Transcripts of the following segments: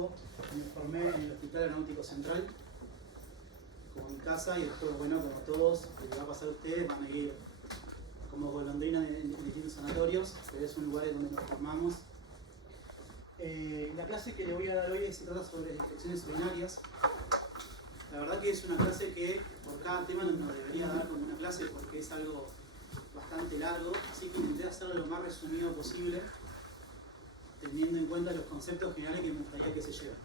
Me formé en el Hospital Aeronáutico Central, como en casa, y después, bueno, como todos, les va a pasar a ustedes, van a ir como golondrina en distintos sanatorios, pero es un lugar en donde nos formamos. La clase que le voy a dar hoy se trata sobre infecciones urinarias. La verdad que es una clase que por cada tema nos debería dar como una clase porque es algo bastante largo, así que intenté hacerlo lo más resumido posible, teniendo en cuenta los conceptos generales que me gustaría que se lleven.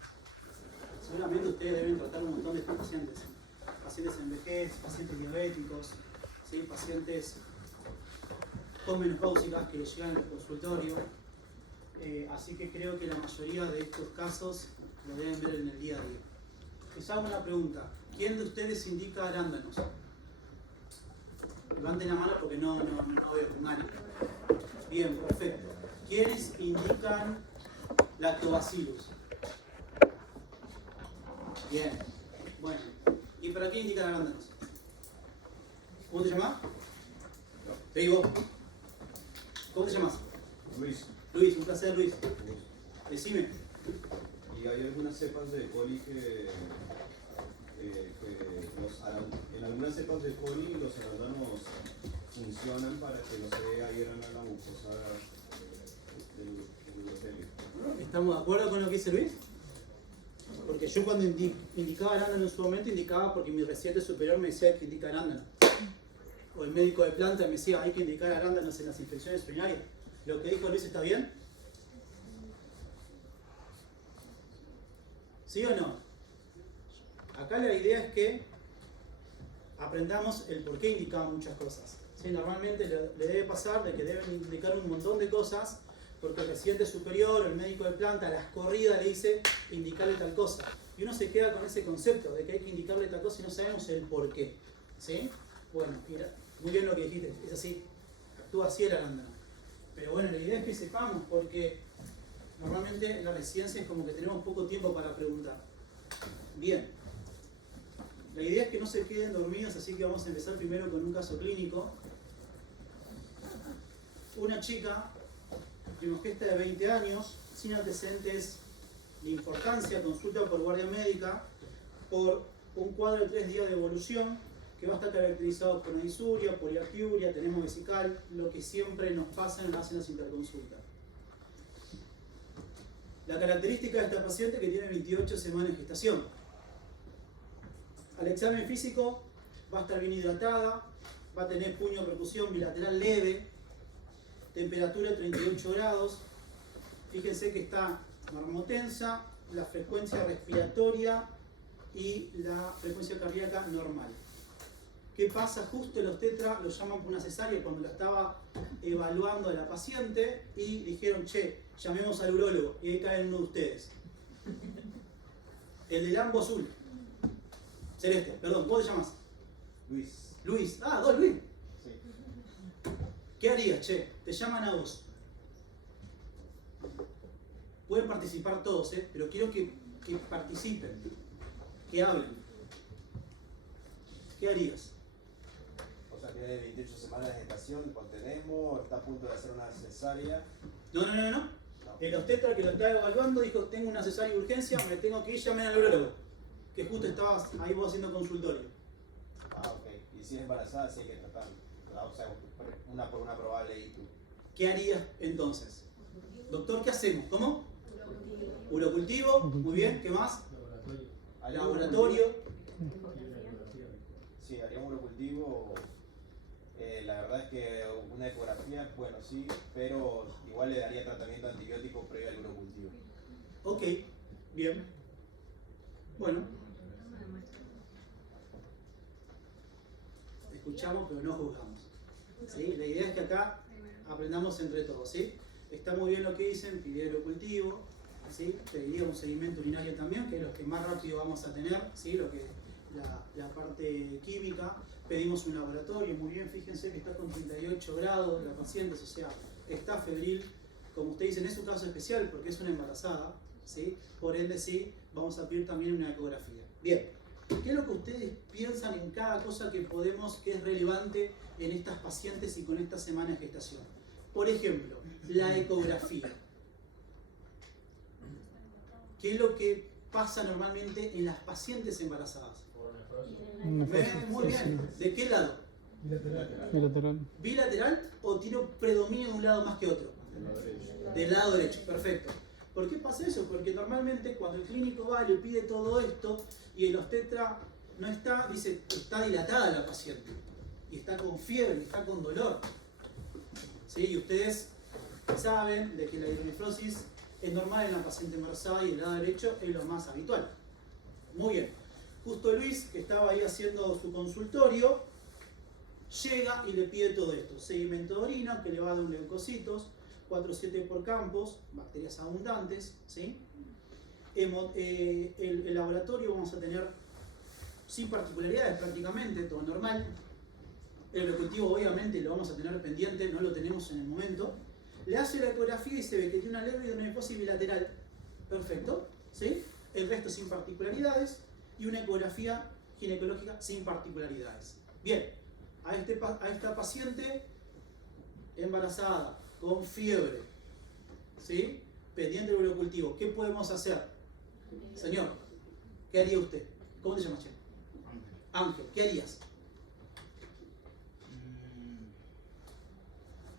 Seguramente ustedes deben tratar un montón de pacientes en vejez, pacientes diabéticos, ¿sí? Pacientes con menopáusicas que llegan al consultorio, así que creo que la mayoría de estos casos lo deben ver en el día a día. Les hago una pregunta: ¿quién de ustedes indica arándanos? Levanten la mano porque no veo con nadie. Bien, perfecto. ¿Quiénes indican lactobacillus? Bien, bueno. ¿Y para qué indican arándanos? ¿Cómo te llamas? Te digo. ¿Cómo te llamas? Luis. Luis, un placer, Luis. Decime. Y hay algunas cepas de coli que en algunas cepas de coli los arándanos funcionan para que no se adhieran a la mucosa del urotelio. ¿Estamos de acuerdo con lo que dice Luis? Porque yo cuando indicaba arándano en su momento indicaba porque mi residente superior me decía que indica arándano. O el médico de planta me decía hay que indicar arándanos en las infecciones urinarias. ¿Lo que dijo Luis está bien? ¿Sí o no? Acá la idea es que aprendamos el por qué indicaban muchas cosas. ¿Sí? Normalmente le debe pasar de que deben indicar un montón de cosas porque el residente superior, el médico de planta, a las corridas le dice indicarle tal cosa. Y uno se queda con ese concepto de que hay que indicarle tal cosa y no sabemos el por qué. ¿Sí? Bueno, mira, muy bien lo que dijiste, es así, actúa así el arándano. Pero bueno, la idea es que sepamos porque normalmente en la residencia es como que tenemos poco tiempo para preguntar. Bien, la idea es que no se queden dormidos, así que vamos a empezar primero con un caso clínico. Una chica, primogesta de 20 años, sin antecedentes de importancia, consulta por guardia médica por un cuadro de 3 días de evolución que va a estar caracterizado por una disuria, poliarquiuria, tenemos vesical, lo que siempre nos pasa en las interconsultas. La característica de esta paciente es que tiene 28 semanas de gestación. Al examen físico va a estar bien hidratada, va a tener puño de percusión bilateral leve, temperatura de 38 grados. Fíjense que está normotensa, la frecuencia respiratoria y la frecuencia cardíaca normal. ¿Qué pasa? Justo el obstetra lo llaman por una cesárea cuando la estaba evaluando a la paciente y dijeron, che, llamemos al urólogo, y ahí cae uno de ustedes. El del ambo azul. Celeste, perdón, ¿cómo te llamas? Luis. Luis. Ah, dos Luis. Sí. ¿Qué harías, che? Te llaman a vos. Pueden participar todos, pero quiero que participen, que hablen. ¿Qué harías? O sea, tiene 28 semanas de gestación, tenemos, está a punto de hacer una cesárea. No. El obstetra que lo está evaluando dijo, tengo una cesárea de urgencia, me tengo que ir, llamen al urólogo. Que justo estabas ahí vos haciendo consultorio. Ah, ok. Y si es embarazada, sí hay que tratar. O sea, una probable ITU. ¿Qué harías entonces? Doctor, ¿qué hacemos? ¿Cómo? Urocultivo. Muy bien, ¿qué más? Laboratorio. Sí, haría un urocultivo. La verdad es que una ecografía, bueno, sí, pero igual le daría tratamiento antibiótico previo al urocultivo. Ok, bien. Bueno. Escuchamos, pero no juzgamos. ¿Sí? La idea es que acá aprendamos entre todos. ¿Sí? Está muy bien lo que dicen, pide urocultivo. ¿Sí? Pediría un seguimiento urinario también, que es lo que más rápido vamos a tener, ¿sí? Lo que la parte química. Pedimos un laboratorio, muy bien, fíjense que está con 38 grados la paciente, o sea, está febril. Como ustedes dicen, es un caso especial porque es una embarazada, ¿sí? Por ende, sí, vamos a pedir también una ecografía. Bien, ¿qué es lo que ustedes piensan en cada cosa que es relevante en estas pacientes y con esta semana de gestación? Por ejemplo, la ecografía. ¿Qué es lo que pasa normalmente en las pacientes embarazadas? Muy bien. ¿De qué lado? Bilateral. ¿Bilateral o tiene un predominio de un lado más que otro? Del lado derecho, perfecto. ¿Por qué pasa eso? Porque normalmente cuando el clínico va y le pide todo esto y el obstetra no está, dice, está dilatada la paciente y está con fiebre, y está con dolor. ¿Sí? Y ustedes saben de que la hidronefrosis es normal en la paciente embarazada y el lado derecho es lo más habitual. Muy bien. Justo Luis, que estaba ahí haciendo su consultorio, llega y le pide todo esto. Seguimiento de orina, que le va a dar un leucocitos, 4-7 por campos, bacterias abundantes, ¿sí? El laboratorio vamos a tener sin particularidades prácticamente, todo normal. El cultivo obviamente lo vamos a tener pendiente, no lo tenemos en el momento. Le hace la ecografía y se ve que tiene una leve hidronefrosis bilateral. Perfecto, ¿sí? El resto sin particularidades y una ecografía ginecológica sin particularidades. Bien, a esta paciente embarazada, con fiebre, ¿sí? Pendiente del urocultivo, ¿qué podemos hacer? Señor, ¿qué haría usted? ¿Cómo te llamas, Che? Ángel, ¿qué harías?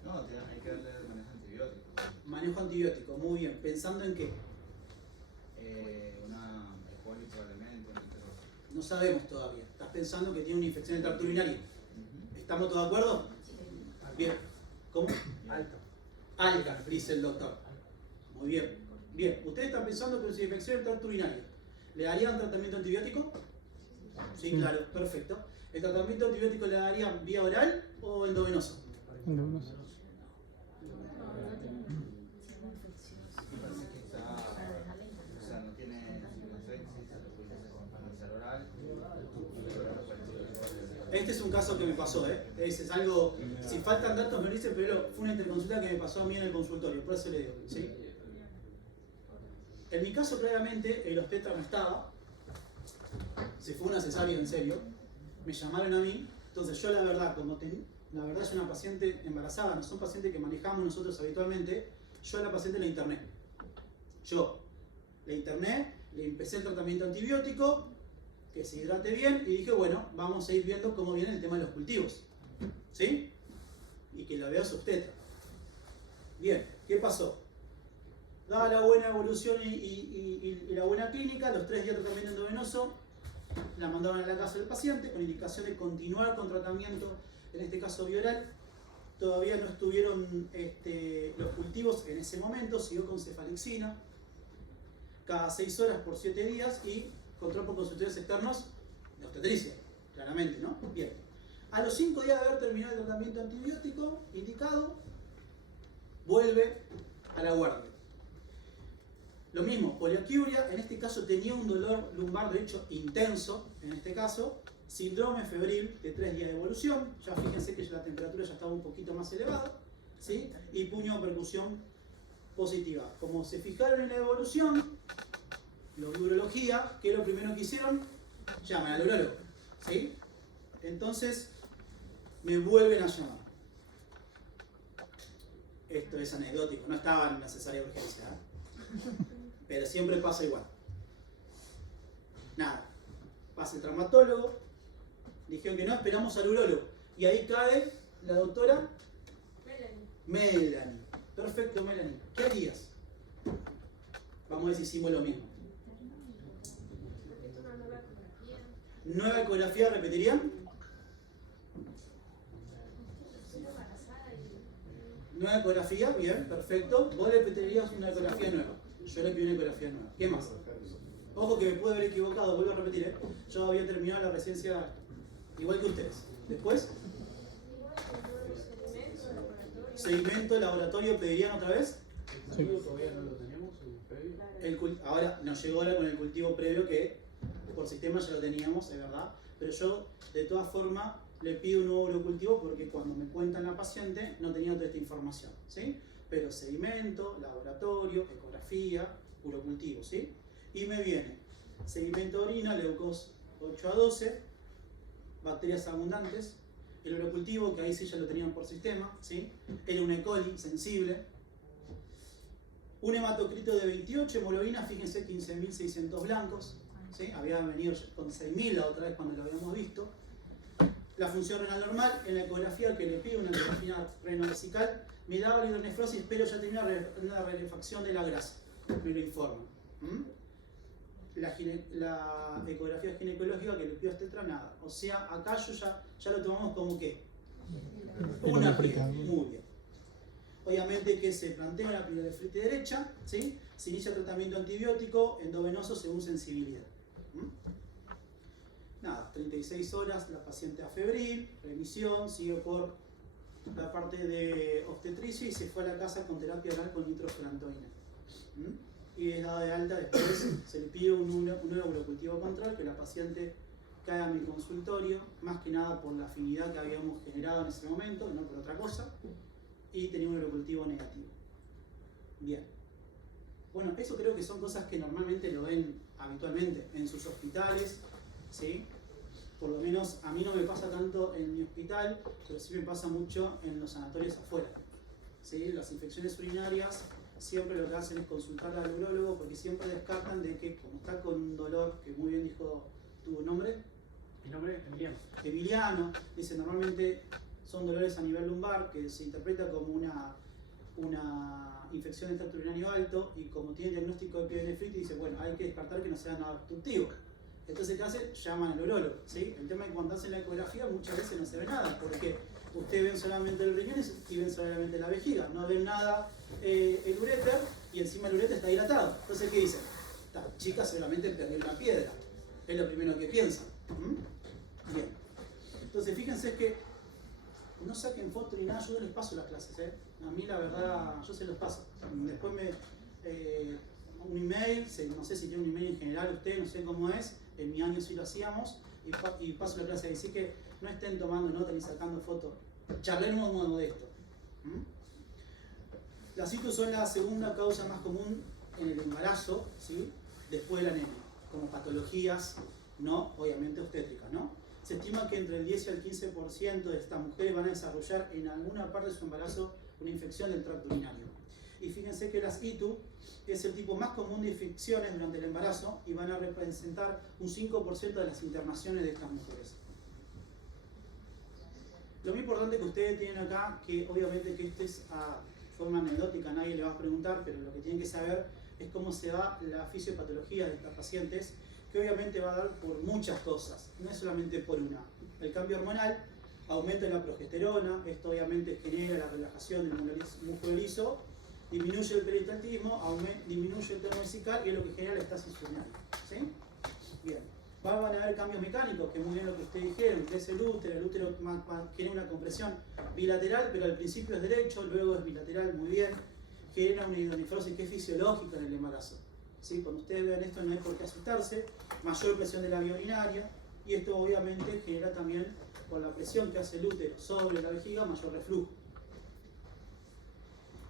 No, hay que darle manejo antibiótico. Manejo antibiótico, muy bien. ¿Pensando en qué? Una E. coli probablemente. No sabemos todavía. Estás pensando que tiene una infección del tracto urinario. ¿Estamos todos de acuerdo? Bien. ¿Cómo? Alta, dice el doctor. Muy bien. Bien. ¿Ustedes están pensando que es una infección del tracto urinario? ¿Le darían tratamiento antibiótico? Sí, claro. Perfecto. ¿El tratamiento antibiótico le darían vía oral o endovenoso? Endovenoso. Este es un caso que me pasó, es algo, si faltan datos me lo dicen, pero fue una interconsulta que me pasó a mí en el consultorio, por eso le digo, ¿sí? En mi caso, claramente, el obstetra no estaba, se fue una cesárea en serio, me llamaron a mí, entonces yo la verdad, la verdad es una paciente embarazada, no son pacientes que manejamos nosotros habitualmente, yo a la paciente la interné. Yo la interné, le empecé el tratamiento antibiótico, que se hidrate bien, y dije, bueno, vamos a ir viendo cómo viene el tema de los cultivos. ¿Sí? Y que la vea su obstetra. Bien, ¿qué pasó? Dada la buena evolución y la buena clínica, los 3 días de tratamiento endovenoso, la mandaron a la casa del paciente con indicación de continuar con tratamiento, en este caso bioral. Todavía no estuvieron los cultivos en ese momento, siguió con cefalexina, cada 6 horas por 7 días y control por consultorios externos de obstetricia, claramente, ¿no? Bien. A los 5 días de haber terminado el tratamiento antibiótico indicado, vuelve a la guardia. Lo mismo, poliaquiuria, en este caso tenía un dolor lumbar, de hecho intenso, en este caso, síndrome febril de 3 días de evolución, ya fíjense que la temperatura ya estaba un poquito más elevada, ¿sí? Y puño de percusión positiva. Como se fijaron en la evolución, los de urología, ¿qué es lo primero que hicieron? Llaman al urólogo, ¿sí? Entonces, me vuelven a llamar. Esto es anecdótico, no estaba en una cesárea de urgencia, pero siempre pasa igual. Nada, pasa el traumatólogo, dijeron que no, esperamos al urólogo. Y ahí cae la doctora Melanie. Perfecto, Melanie. ¿Qué harías? Vamos a ver si hicimos lo mismo. ¿Nueva ecografía repetirían? Nueva ecografía, bien, perfecto. Vos le repetirías una ecografía nueva. Yo le pido una ecografía nueva. ¿Qué más? Ojo que me pude haber equivocado, vuelvo a repetir, Yo había terminado la residencia igual que ustedes. Después, seguimiento, laboratorio, ¿pedirían otra vez? Sí. Todavía no lo tenemos, el previo. Ahora nos llegó ahora con el cultivo previo que por sistema ya lo teníamos, es verdad, pero yo de todas formas le pido un nuevo urocultivo porque cuando me cuentan la paciente no tenía toda esta información, ¿sí? Pero sedimento, laboratorio, ecografía, urocultivo, ¿sí? Y me viene sedimento de orina, leucos 8 a 12, bacterias abundantes, el urocultivo, que ahí sí ya lo tenían por sistema, ¿sí? Era una E. coli sensible, Un hematocrito de 28, hemoglobina, fíjense 15.600 blancos, ¿sí? Había venido con 6.000 la otra vez cuando lo habíamos visto. La función renal normal, en la ecografía que le pido, una ecografía renal-vesical, me daba la hidronefrosis, pero ya tenía una rarefacción de la grasa, me lo informan. La ecografía ginecológica que le pido tetra, nada. O sea, acá ya lo tomamos como que una piel, muy bien. Obviamente que se plantea una pielonefritis derecha, ¿sí? Se inicia tratamiento antibiótico endovenoso según sensibilidad. Nada, 36 horas, la paciente afebril, remisión, sigue por la parte de obstetricia y se fue a la casa con terapia oral con nitrofurantoína. Y es dada de alta, después se le pide un nuevo urocultivo control, que la paciente cae a mi consultorio, más que nada por la afinidad que habíamos generado en ese momento, no por otra cosa, y tenía un urocultivo negativo. Bien. Bueno, eso creo que son cosas que normalmente lo ven habitualmente en sus hospitales, ¿sí? Por lo menos a mí no me pasa tanto en mi hospital, pero sí me pasa mucho en los sanatorios afuera, ¿sí? Las infecciones urinarias siempre lo que hacen es consultar al urólogo porque siempre descartan de que como está con un dolor, que muy bien dijo tu nombre. Mi nombre es Emiliano. Emiliano, dice normalmente son dolores a nivel lumbar que se interpreta como una infección de tracto urinario alto y como tiene diagnóstico de pielonefritis dice bueno hay que descartar que no sea nada obstructivo. Entonces, ¿qué hace? Llaman al urólogo, ¿sí? El tema es que cuando hacen la ecografía muchas veces no se ve nada, porque ustedes ven solamente el riñón y ven solamente la vejiga, no ven nada el uréter y encima el uréter está dilatado. Entonces, ¿qué dicen? Esta chica seguramente perdió una piedra, es lo primero que piensan. Bien. Entonces, fíjense que no saquen foto ni nada, yo no les paso las clases, ¿eh? A mí la verdad, yo se los paso. Después un email, no sé si tiene un email en general usted, no sé cómo es, en mi año sí lo hacíamos, y paso la clase ahí. Así que no estén tomando nota ni sacando fotos, charlemos de modo modesto. Las citus son la segunda causa más común en el embarazo, ¿sí? Después de la anemia, como patologías, no, obviamente obstétricas, ¿no? Se estima que entre el 10 y el 15% de estas mujeres van a desarrollar en alguna parte de su embarazo una infección del tracto urinario. Y fíjense que las ITU es el tipo más común de infecciones durante el embarazo y van a representar un 5% de las internaciones de estas mujeres. Lo muy importante que ustedes tienen acá, que obviamente que esto es a forma anecdótica, nadie le va a preguntar, pero lo que tienen que saber es cómo se da la fisiopatología de estas pacientes, que obviamente va a dar por muchas cosas, no es solamente por una. El cambio hormonal, aumento de la progesterona, esto obviamente genera la relajación del músculo liso, disminuye el peristaltismo, disminuye el tono vesical y es lo que genera la estasis urinaria. ¿Sí? Bien. Van a haber cambios mecánicos, que es muy bien lo que ustedes dijeron, que es el útero genera una compresión bilateral, pero al principio es derecho, luego es bilateral, muy bien, genera una hidronefrosis que es fisiológica en el embarazo. ¿Sí? Cuando ustedes vean esto no hay por qué asustarse, mayor presión de la vía urinaria, y esto obviamente genera también, por la presión que hace el útero sobre la vejiga, mayor reflujo.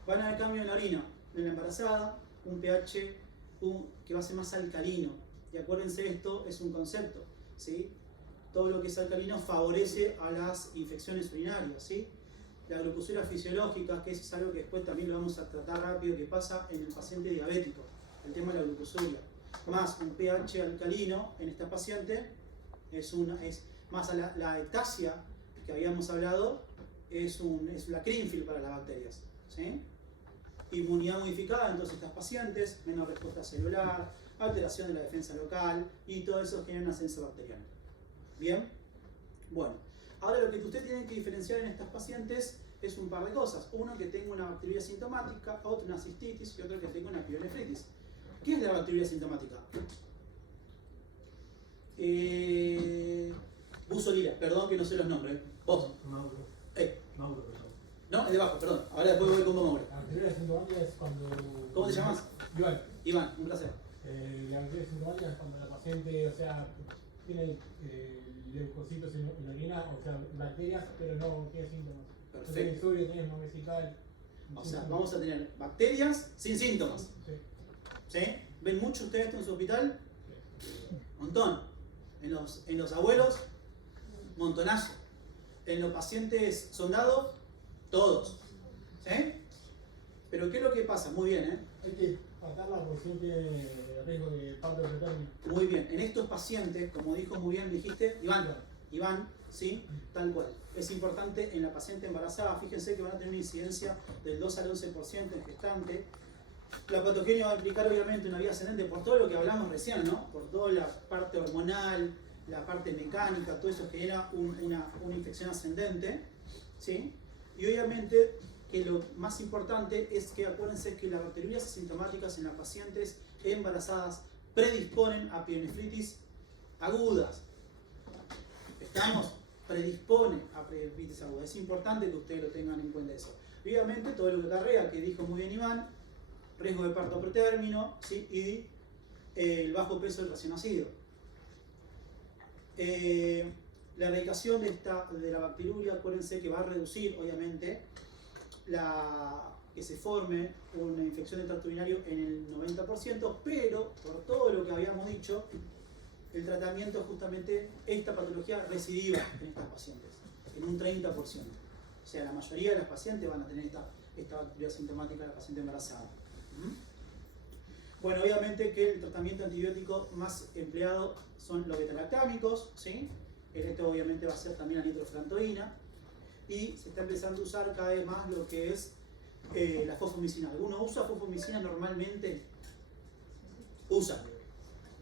Van a haber cambio en la orina, en la embarazada, un pH que va a ser más alcalino. Y acuérdense, esto es un concepto, ¿sí? Todo lo que es alcalino favorece a las infecciones urinarias, ¿sí? La glucosura fisiológica, que es algo que después también lo vamos a tratar rápido, que pasa en el paciente diabético, el tema de la glucosuria. Más un pH alcalino en esta paciente, es más la ectasia que habíamos hablado, es la Greenfield para las bacterias, ¿sí? Inmunidad modificada en todas estas pacientes, menor respuesta celular, alteración de la defensa local y todo eso genera un ascenso bacteriano. ¿Bien? Bueno, ahora lo que usted tiene que diferenciar en estas pacientes es un par de cosas. Uno, que tenga una bacteriuria sintomática, otro una cistitis y otro que tenga una pielonefritis. ¿Qué es la bacteriuria sintomática? Busolira, perdón que no sé los nombres. Vos. Mauro. No, es debajo, perdón. Ahora después voy con vos, Mauro. La bacteria sintomática es cuando... ¿Cómo te llamas? Iván. Iván, un placer. La bacteria sintomática es cuando la paciente, o sea, tiene leucocitos en la orina, o sea, bacterias, pero no tiene síntomas. Perfecto. Tiene sodio, tiene hemoglobina vesical. O sea, vamos a tener bacterias sin síntomas. Sí. ¿Sí? ¿Ven mucho ustedes esto en su hospital? Montón. En los abuelos, montonazo. En los pacientes sondados, todos. ¿Sí? Pero ¿qué es lo que pasa? Muy bien, ¿eh? hay que tratarla porque siempre tiene riesgo de parto pretérmino. Muy bien, en estos pacientes, como dijo muy bien, dijiste, Iván, ¿sí? Tal cual. Es importante en la paciente embarazada, fíjense que van a tener una incidencia del 2 al 11% en gestante. La patogenia va a implicar obviamente una vía ascendente por todo lo que hablamos recién, ¿no? Por toda la parte hormonal, la parte mecánica, todo eso genera una infección ascendente, ¿sí? Y obviamente que lo más importante es que acuérdense que las bacteriurias asintomáticas en las pacientes embarazadas predisponen a pielonefritis agudas. ¿Estamos? Predispone a pielonefritis aguda. Es importante que ustedes lo tengan en cuenta eso. Y obviamente todo lo que acarrea, que dijo muy bien Iván, riesgo de parto pretérmino, ¿sí? Y el bajo peso del recién nacido. La erradicación de la bacteriuria, acuérdense que va a reducir, obviamente, que se forme una infección del tracto urinario en el 90%, pero por todo lo que habíamos dicho, el tratamiento es justamente esta patología recidiva en estas pacientes, en un 30%. O sea, la mayoría de las pacientes van a tener esta bacteria sintomática de la paciente embarazada. Bueno, obviamente que el tratamiento antibiótico más empleado son los betalactámicos, ¿sí? Esto obviamente va a ser también la nitrofurantoína. Y se está empezando a usar cada vez más lo que es la fosfomicina. ¿Alguno usa fosfomicina normalmente? Usa.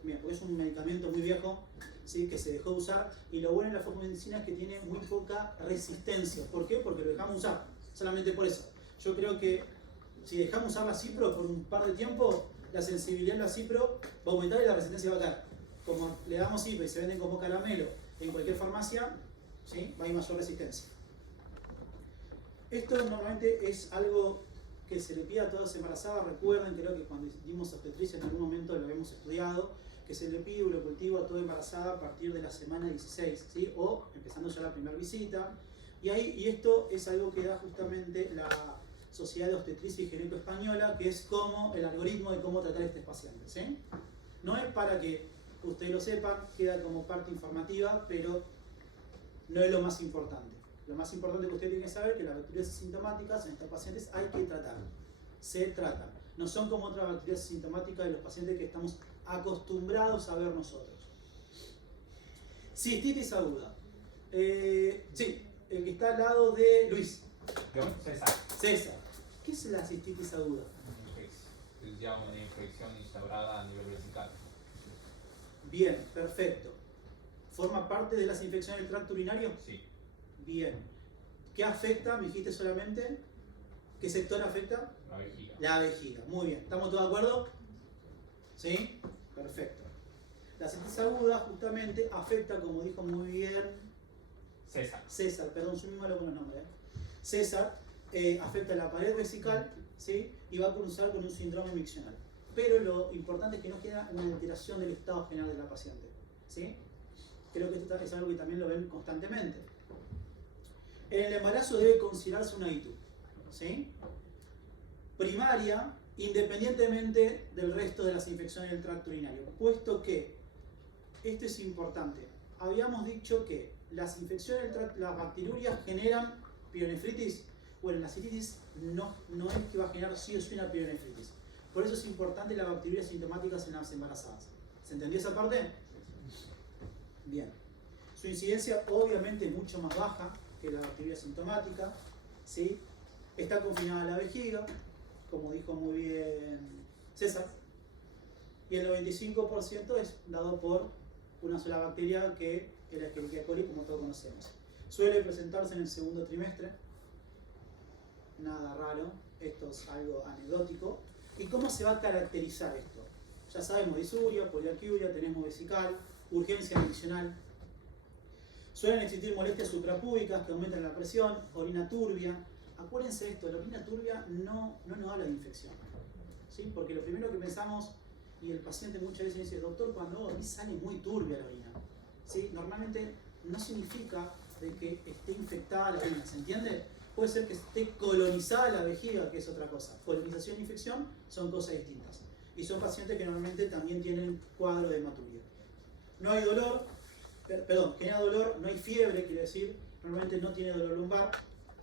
Bien, porque es un medicamento muy viejo, ¿sí? Que se dejó de usar. Y lo bueno de la fosfomicina es que tiene muy poca resistencia. ¿Por qué? Porque lo dejamos usar. Solamente por eso. Yo creo que si dejamos usar la cipro por un par de tiempo, la sensibilidad de la cipro va a aumentar y la resistencia va a caer. Como le damos cipro y se venden como caramelo en cualquier farmacia, ¿sí? Va a ir mayor resistencia. Esto normalmente es algo que se le pide a todas las embarazadas. Recuerden, creo que cuando dimos obstetricia en algún momento lo habíamos estudiado, que se le pide urocultivo a toda embarazada a partir de la semana 16, ¿sí? O empezando ya la primera visita. Y esto es algo que da justamente la Sociedad de Obstetricia y Gineco Española, que es como el algoritmo de cómo tratar a estos pacientes, ¿sí? No es para que ustedes lo sepan, queda como parte informativa, pero no es lo más importante. Lo más importante que usted tiene que saber es que las bacterias asintomáticas en estos pacientes hay que tratar. Se tratan. No son como otras bacterias asintomáticas de los pacientes que estamos acostumbrados a ver nosotros. Cistitis aguda. Sí, el que está al lado de Luis. Yo, César. César. ¿Qué es la cistitis aguda? Es ya una infección instaurada a nivel vesical. Bien, perfecto. ¿Forma parte de las infecciones del tracto urinario? Sí. Bien. ¿Qué afecta? Me dijiste solamente. ¿Qué sector afecta? La vejiga. La vejiga. Muy bien. ¿Estamos todos de acuerdo? ¿Sí? Perfecto. La cistitis aguda justamente afecta, como dijo muy bien César, perdón, yo mismo lo con los nombres. César, afecta la pared vesical, ¿sí? Y va a cruzar con un síndrome miccional. Pero lo importante es que no genera una alteración del estado general de la paciente, ¿sí? Creo que esto es algo que también lo ven constantemente. En el embarazo debe considerarse una ITU, ¿sí? Primaria, independientemente del resto de las infecciones del tracto urinario, puesto que, esto es importante, habíamos dicho que las infecciones del tracto, las bacteriurias generan pielonefritis. Bueno, la cistitis no es que va a generar sí o sí una pielonefritis. Por eso es importante las bacteriurias sintomáticas en las embarazadas. ¿Se entendió esa parte? Bien. Su incidencia obviamente es mucho más baja que la bacteria sintomática, ¿sí? Está confinada a la vejiga, como dijo muy bien César, y el 95% es dado por una sola bacteria que es la Escherichia coli, como todos conocemos. Suele presentarse en el segundo trimestre, nada raro, esto es algo anecdótico. ¿Y cómo se va a caracterizar esto? Ya sabemos, disuria, poliaquiuria, tenemos vesical, urgencia miccional. Suelen existir molestias suprapúbicas que aumentan la presión, orina turbia. Acuérdense de esto, la orina turbia no nos habla de infección, ¿sí? Porque lo primero que pensamos, y el paciente muchas veces dice, doctor, cuando a mí sale muy turbia la orina, ¿sí? Normalmente no significa de que esté infectada la orina, ¿se entiende? Puede ser que esté colonizada la vejiga, que es otra cosa. Colonización e infección son cosas distintas. Y son pacientes que normalmente también tienen cuadro de hematuria. No hay dolor, genera dolor, no hay fiebre, quiere decir, normalmente no tiene dolor lumbar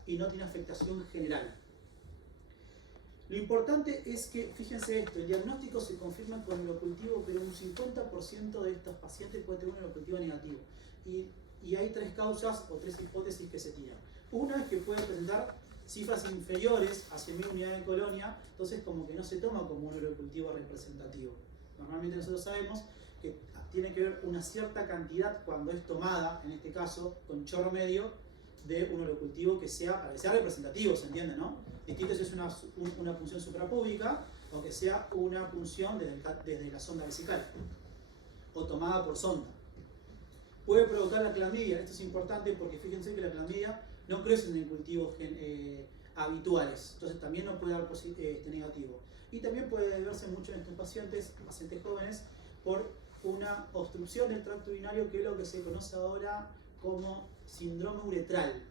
y no tiene afectación general. Lo importante es que, fíjense esto, el diagnóstico se confirma con urocultivo, pero un 50% de estos pacientes puede tener un urocultivo negativo. Y hay tres causas o tres hipótesis que se tiran. Una es que puede presentar cifras inferiores a 100.000 unidades de colonia, entonces como que no se toma como un urocultivo representativo. Normalmente nosotros sabemos que tiene que ver una cierta cantidad cuando es tomada, en este caso, con chorro medio, de un urocultivo que sea, para que sea representativo, ¿se entiende, no? Distinto si es una punción suprapúbica o que sea una punción desde la sonda vesical o tomada por sonda. Puede provocar la clamidia, esto es importante porque fíjense que la clamidia no crece en cultivos habituales, entonces también no puede dar negativo. Y también puede verse mucho en estos pacientes jóvenes, por una obstrucción del tracto urinario, que es lo que se conoce ahora como síndrome uretral.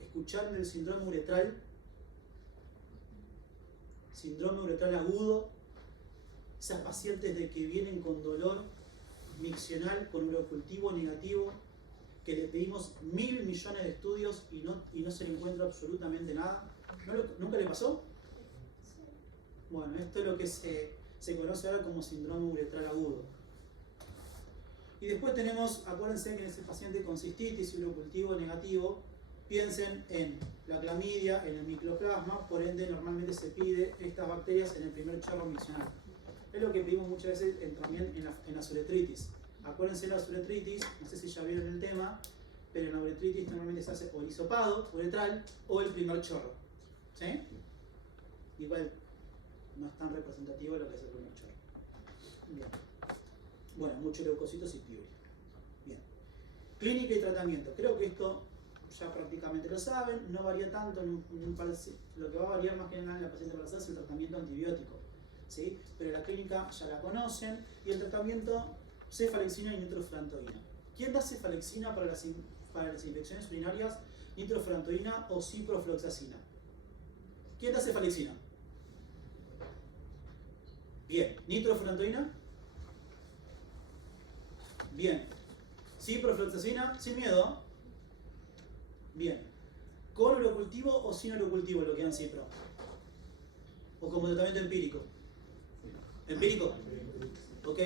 ¿Escucharon el síndrome uretral? Síndrome uretral agudo. Esas pacientes de que vienen con dolor miccional, con urocultivo negativo, que le pedimos 1.000 millones de estudios y no se le encuentra absolutamente nada. ¿Nunca le pasó? Bueno, esto es lo que se conoce ahora como síndrome uretral agudo. Y después tenemos, acuérdense que en ese paciente con cistitis y urocultivo negativo, piensen en la clamidia, en el micoplasma, por ende normalmente se pide estas bacterias en el primer chorro miccional. Es lo que pedimos muchas veces también en la uretritis. Acuérdense la uretritis, no sé si ya vieron el tema, pero en la uretritis normalmente se hace o el hisopado uretral o el primer chorro. ¿Sí? Igual no es tan representativo lo que es el primer chorro. Bien. Bueno, mucho leucocitos y piuria. Bien. Clínica y tratamiento. Creo que esto ya prácticamente lo saben, no varía tanto lo que va a variar más que nada en la paciente embarazada es el tratamiento antibiótico. ¿Sí? Pero la clínica ya la conocen y el tratamiento cefalexina y nitrofurantoína. ¿Quién da cefalexina para las infecciones urinarias, nitrofurantoína o ciprofloxacina? ¿Quién da cefalexina? Bien. ¿Nitrofurantoína? Bien. ¿Ciprofloxacina? Sin miedo. Bien. ¿Con urocultivo o sin urocultivo lo que dan cipro? ¿O como tratamiento empírico? ¿Empírico? Ok.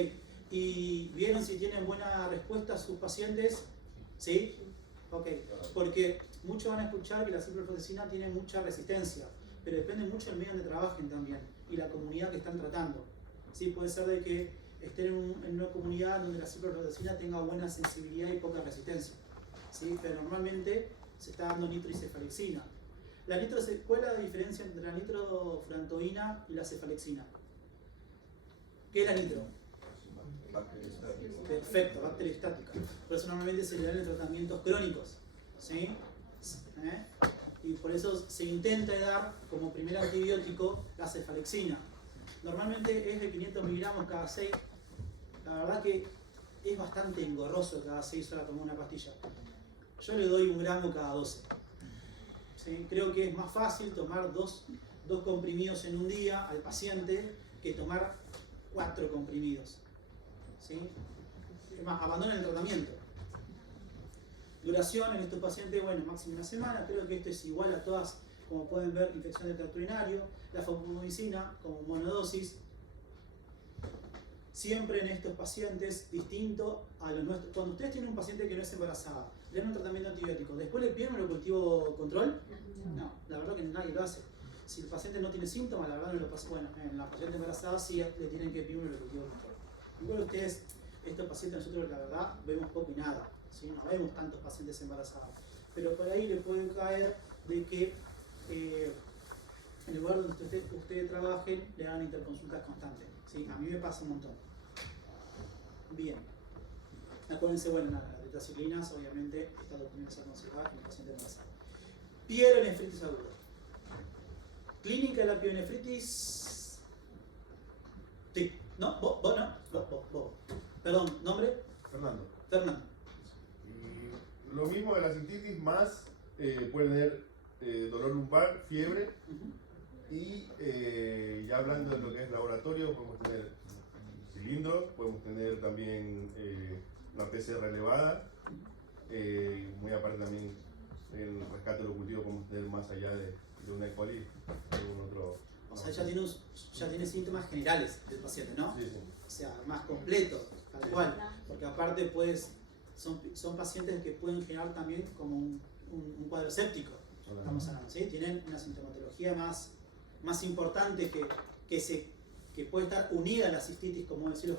¿Y vieron si tienen buena respuesta sus pacientes? ¿Sí? Ok. Porque muchos van a escuchar que la ciprofloxacina tiene mucha resistencia, pero depende mucho del medio donde trabajen también y la comunidad que están tratando. ¿Sí? Puede ser de que estén en una comunidad donde la ciprofloxacina tenga buena sensibilidad y poca resistencia. ¿Sí? Pero normalmente se está dando nitro y cefalexina. ¿Cuál es la diferencia entre la nitrofurantoína y la cefalexina? ¿Qué es la nitro? Perfecto, bacteriostática. Por eso normalmente se le dan en tratamientos crónicos. ¿Sí? Y por eso se intenta dar como primer antibiótico la cefalexina. Normalmente es de 500 miligramos cada 6. La verdad que es bastante engorroso cada 6 horas tomar una pastilla. Yo le doy 1 gramo cada 12. ¿Sí? Creo que es más fácil tomar dos comprimidos en un día al paciente que tomar 4 comprimidos. ¿Sí? Es más, abandonan el tratamiento. Duración en estos pacientes, bueno, máximo 1 semana. Creo que esto es igual a todas, como pueden ver, infección del tracto urinario, la fumomicina como monodosis. Siempre en estos pacientes, distinto a los nuestros. Cuando ustedes tienen un paciente que no es embarazada, le dan un tratamiento antibiótico, ¿después le piden un urocultivo control? No, la verdad que nadie lo hace. Si el paciente no tiene síntomas, la verdad no lo pasa. Bueno, en la paciente embarazada sí le tienen que pedir un urocultivo control. Igual ustedes, estos pacientes nosotros la verdad vemos poco y nada, ¿sí? No vemos tantos pacientes embarazados. Pero por ahí le pueden caer de que en el lugar donde ustedes trabajen le dan interconsultas constantes. ¿Sí? A mí me pasa un montón. Bien. Acuérdense, bueno, las tetraciclinas obviamente está documentada aconsejada en el paciente embarazado. Pielonefritis aguda. Clínica de la pielonefritis. Sí. ¿No? ¿Vos no? Vos. Perdón, ¿nombre? Fernando. Fernando. Lo mismo de la cistitis, más puede tener dolor lumbar, fiebre. Y ya hablando de lo que es laboratorio, podemos tener cilindros, podemos tener también una PCR elevada. Muy aparte también el rescate de los cultivos podemos tener más allá de una E. coli, algún otro O sea, ya tiene síntomas generales del paciente, ¿no? Sí, sí. O sea, más completo, tal cual. Porque aparte, pues, son pacientes que pueden generar también como un cuadro séptico. Estamos hablando, ¿sí? Tienen una sintomatología más importante que puede estar unida a la cistitis, como decir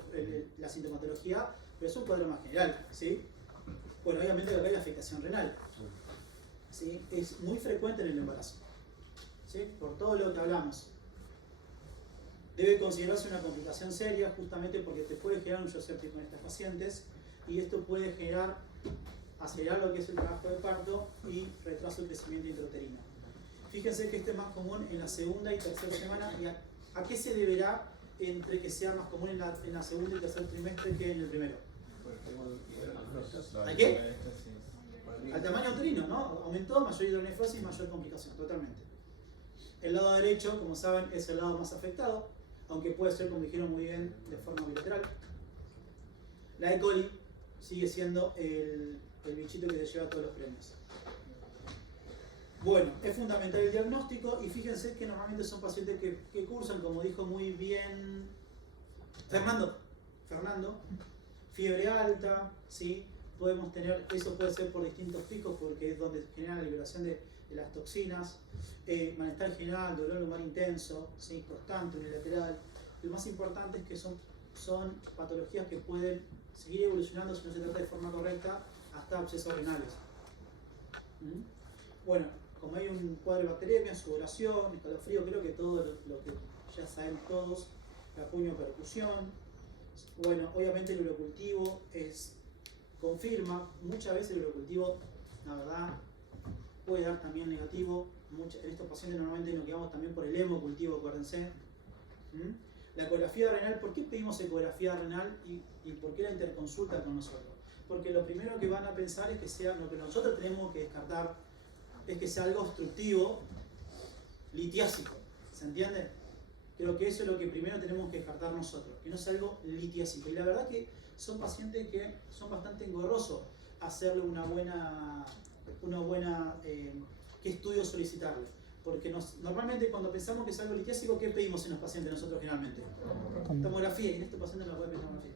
la sintomatología, pero es un cuadro más general, ¿sí? Bueno, obviamente acá hay afectación renal, ¿sí? Es muy frecuente en el embarazo, ¿sí? Por todo lo que hablamos. Debe considerarse una complicación seria, justamente porque te puede generar un shock séptico en estas pacientes, y esto puede acelerar lo que es el trabajo de parto y retraso del crecimiento intrauterino. Fíjense que este es más común en la segunda y tercera semana. ¿Y a qué se deberá entre que sea más común en la segunda y tercer trimestre que en el primero? ¿A qué? Al tamaño uterino, ¿no? Aumentó, mayor hidronefrosis, mayor complicación, totalmente. El lado derecho, como saben, es el lado más afectado, aunque puede ser, como dijeron muy bien, de forma bilateral. La E. coli sigue siendo el bichito que te lleva todos los premios. Bueno, es fundamental el diagnóstico y fíjense que normalmente son pacientes que cursan, como dijo muy bien Fernando, fiebre alta, ¿sí? Podemos tener, eso puede ser por distintos picos porque es donde se genera la liberación de las toxinas, malestar general, dolor lumbar intenso, ¿sí? Constante, unilateral. Lo más importante es que son patologías que pueden seguir evolucionando si no se trata de forma correcta hasta abscesos renales. Bueno, como hay un cuadro de bacteremia, sudoración, escalofrío, creo que todo lo que ya sabemos todos, acuño, percusión. Bueno, obviamente el urocultivo confirma, muchas veces el urocultivo, la verdad, puede dar también negativo. En estos pacientes normalmente nos quedamos también por el hemocultivo, acuérdense. La ecografía renal, ¿por qué pedimos ecografía renal y por qué la interconsulta con nosotros? Porque lo primero que van a pensar es que sea, lo que nosotros tenemos que descartar es que sea algo obstructivo, litiásico, ¿se entiende? Creo que eso es lo que primero tenemos que descartar nosotros, que no sea algo litiásico. Y la verdad que son pacientes que son bastante engorrosos hacerle una buena ¿qué estudio solicitarle? Porque normalmente cuando pensamos que es algo litiásico, ¿qué pedimos en los pacientes nosotros generalmente? Tomografía, y en estos pacientes no puede pedir tomografía,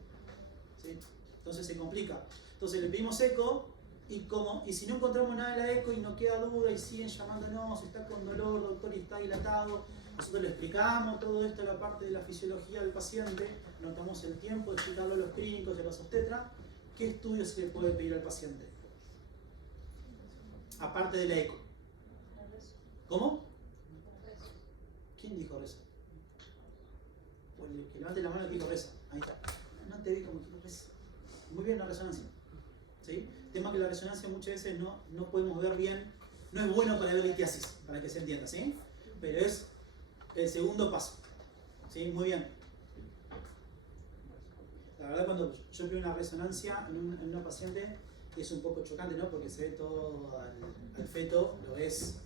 ¿sí? Entonces se complica. Entonces le pedimos eco, y si no encontramos nada en la eco y no queda duda y siguen llamándonos, está con dolor, doctor, y está dilatado, nosotros le explicamos todo esto, la parte de la fisiología del paciente, notamos el tiempo de explicarlo a los clínicos y a los obstetras. ¿Qué estudios se le puede pedir al paciente? Aparte de la eco. ¿Cómo? ¿Quién dijo reza? Pues que levante la mano que dijo reza. Ahí está. No te vi como que reza. Muy bien la resonancia. ¿Sí? Tema que la resonancia muchas veces no podemos ver bien. No es bueno para ver litiasis, para que se entienda, ¿sí? Pero es el segundo paso. ¿Sí? Muy bien. La verdad, cuando yo veo una resonancia en una paciente, es un poco chocante, ¿no? Porque se ve todo al feto, lo ves,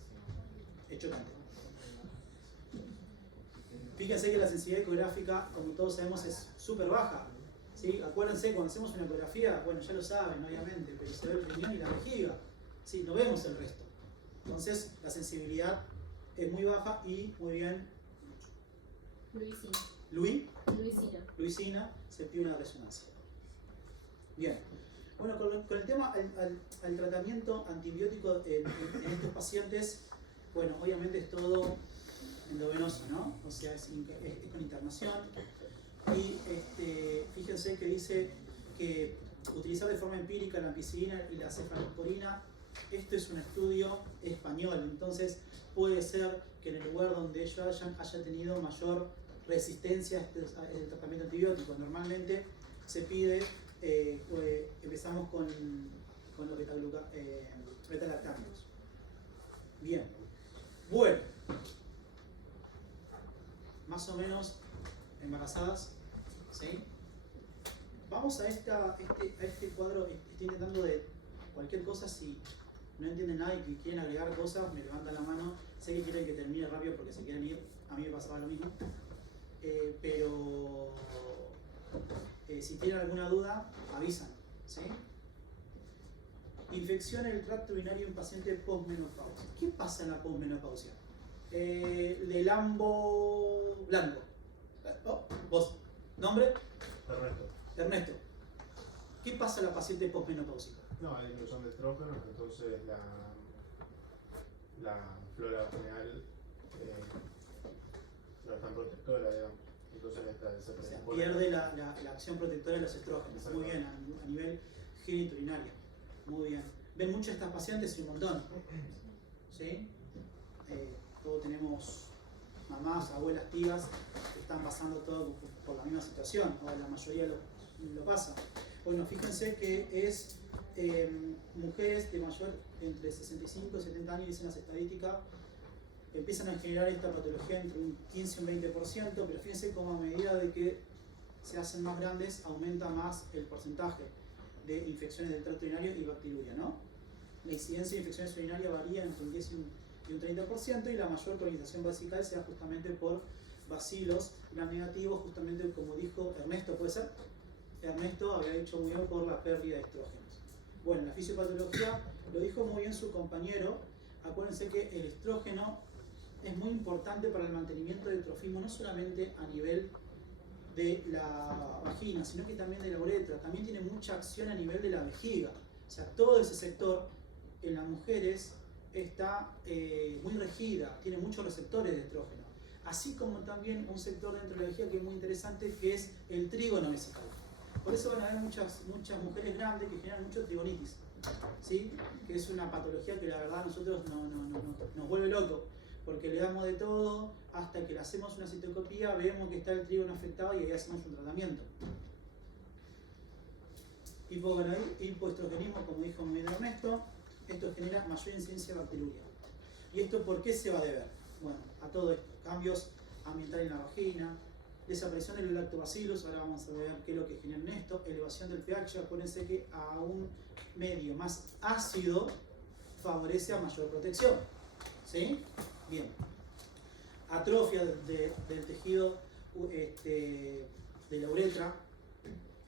es chocante. Fíjense que la sensibilidad ecográfica, como todos sabemos, es súper baja, ¿sí? Acuérdense, cuando hacemos una ecografía, bueno, ya lo saben, obviamente, pero se ve el riñón y la vejiga, ¿sí? No vemos el resto. Entonces, la sensibilidad es muy baja y muy bien. Luisina, se pide una resonancia. Bien. Bueno, con el tema al tratamiento antibiótico en estos pacientes, bueno, obviamente es todo endovenoso, ¿no? O sea, es con internación. Y fíjense que dice que utilizar de forma empírica la ampicilina y la cefalosporina, esto es un estudio español, entonces puede ser que en el lugar donde ellos haya tenido mayor resistencia al tratamiento antibiótico. Normalmente se pide, empezamos con los beta-lactámicos. Bien, bueno, más o menos embarazadas, ¿sí? Vamos a este cuadro. Estoy intentando de cualquier cosa, si no entienden nada y que quieren agregar cosas, me levantan la mano. Sé que quieren que termine rápido porque se quieren ir, a mí me pasaba lo mismo, pero si tienen alguna duda, avisan, ¿sí? Infección en el tracto urinario en paciente postmenopausia. ¿Qué pasa en la postmenopausia? de Lambo Blanco. Oh, vos, ¿nombre? Ernesto. ¿Qué pasa a la paciente posmenopáusica? No, hay disminución de estrógenos, entonces la flora vaginal no es tan protectora, digamos. Entonces se O sea, predispone. pierde la acción protectora de los estrógenos. Muy bien, a nivel genitourinario. Muy bien. Ven mucho a estas pacientes y un montón. ¿Sí? Todos tenemos mamás, abuelas, tías que están pasando todo por la misma situación, o la mayoría lo pasa. Bueno, fíjense que es mujeres de mayor entre 65 y 70 años, dicen las estadísticas, empiezan a generar esta patología entre un 15 y un 20%, pero fíjense cómo a medida de que se hacen más grandes aumenta más el porcentaje de infecciones del tracto urinario y bacteriuria, ¿no? La incidencia de infecciones urinarias varía entre un 10 y un 30%, y la mayor colonización basical se da justamente por bacilos gram negativos, justamente como dijo Ernesto, ¿puede ser? Ernesto había dicho muy bien por la pérdida de estrógenos. Bueno, la fisiopatología lo dijo muy bien su compañero. Acuérdense que el estrógeno es muy importante para el mantenimiento del trofismo, no solamente a nivel de la vagina, sino que también de la uretra. También tiene mucha acción a nivel de la vejiga. O sea, todo ese sector en las mujeres está muy regida, tiene muchos receptores de estrógeno. Así como también un sector dentro de la vejiga que es muy interesante, que es el trígono vesical. Por eso van a haber muchas mujeres grandes que generan mucho trigonitis, ¿sí? Que es una patología que la verdad a nosotros nos vuelve loco, porque le damos de todo hasta que le hacemos una citoscopía, vemos que está el trígono afectado y ahí hacemos un tratamiento. Hipoestrogenismo, como dijo muy bien Ernesto, esto genera mayor incidencia bacteriuria. ¿Y esto por qué se va a deber? Bueno, a todo esto, cambios ambientales en la vagina, desaparición del lactobacillus, ahora vamos a ver qué es lo que genera esto, elevación del pH. Acuérdense que a un medio más ácido favorece a mayor protección, ¿sí? Bien. Atrofia del tejido de la uretra,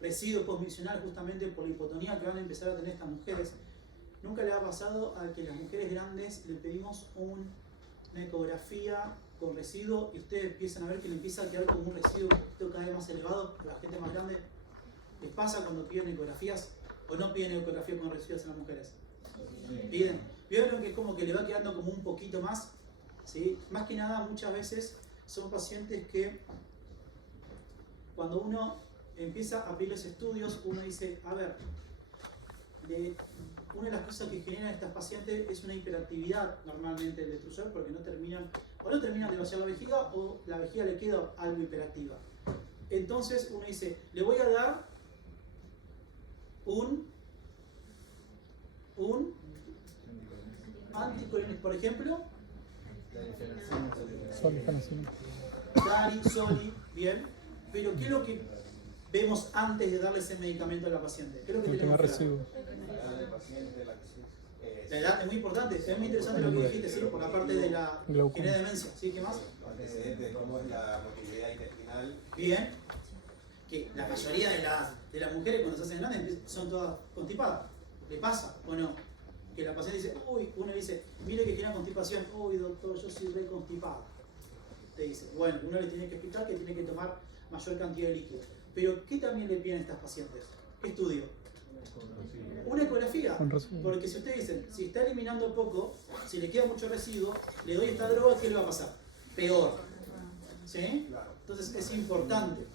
residuo postmisional justamente por la hipotonía que van a empezar a tener estas mujeres. Nunca le ha pasado a que las mujeres grandes le pedimos una ecografía con residuo y ustedes empiezan a ver que le empieza a quedar como un residuo un poquito cada vez más elevado a la gente más grande? ¿Les pasa cuando piden ecografías o no piden ecografía con residuos en las mujeres? Piden. ¿Vieron que es como que le va quedando como un poquito más? ¿Sí? Más que nada, muchas veces son pacientes que cuando uno empieza a pedir los estudios, uno dice, a ver, una de las cosas que generan estas pacientes es una hiperactividad normalmente del destruyador, porque no terminan de vaciar la vejiga o la vejiga le queda algo hiperactiva. Entonces uno dice, le voy a dar un anticolinérico, por ejemplo, Dari, Soli, bien, pero ¿qué es lo que vemos antes de darle ese medicamento a la paciente? ¿Qué es lo que tenemos que ver? La edad es muy importante, es muy interesante lo que dijiste, ¿sí? Por la parte de la genera demencia, ¿sí? ¿Qué más? Antecedentes de cómo es la motilidad intestinal. Bien, que la mayoría de las mujeres cuando se hacen grandes son todas constipadas. ¿Le pasa o no? Que la paciente dice, uy, uno dice, mire que genera constipación, uy doctor, yo soy re constipada. Te dice, bueno, uno le tiene que explicar que tiene que tomar mayor cantidad de líquido. Pero ¿qué también le piden a estas pacientes? ¿Qué estudio? Una ecografía, porque si ustedes dicen, si está eliminando poco, si le queda mucho residuo, le doy esta droga, ¿qué le va a pasar? Peor. ¿Sí? Entonces es importante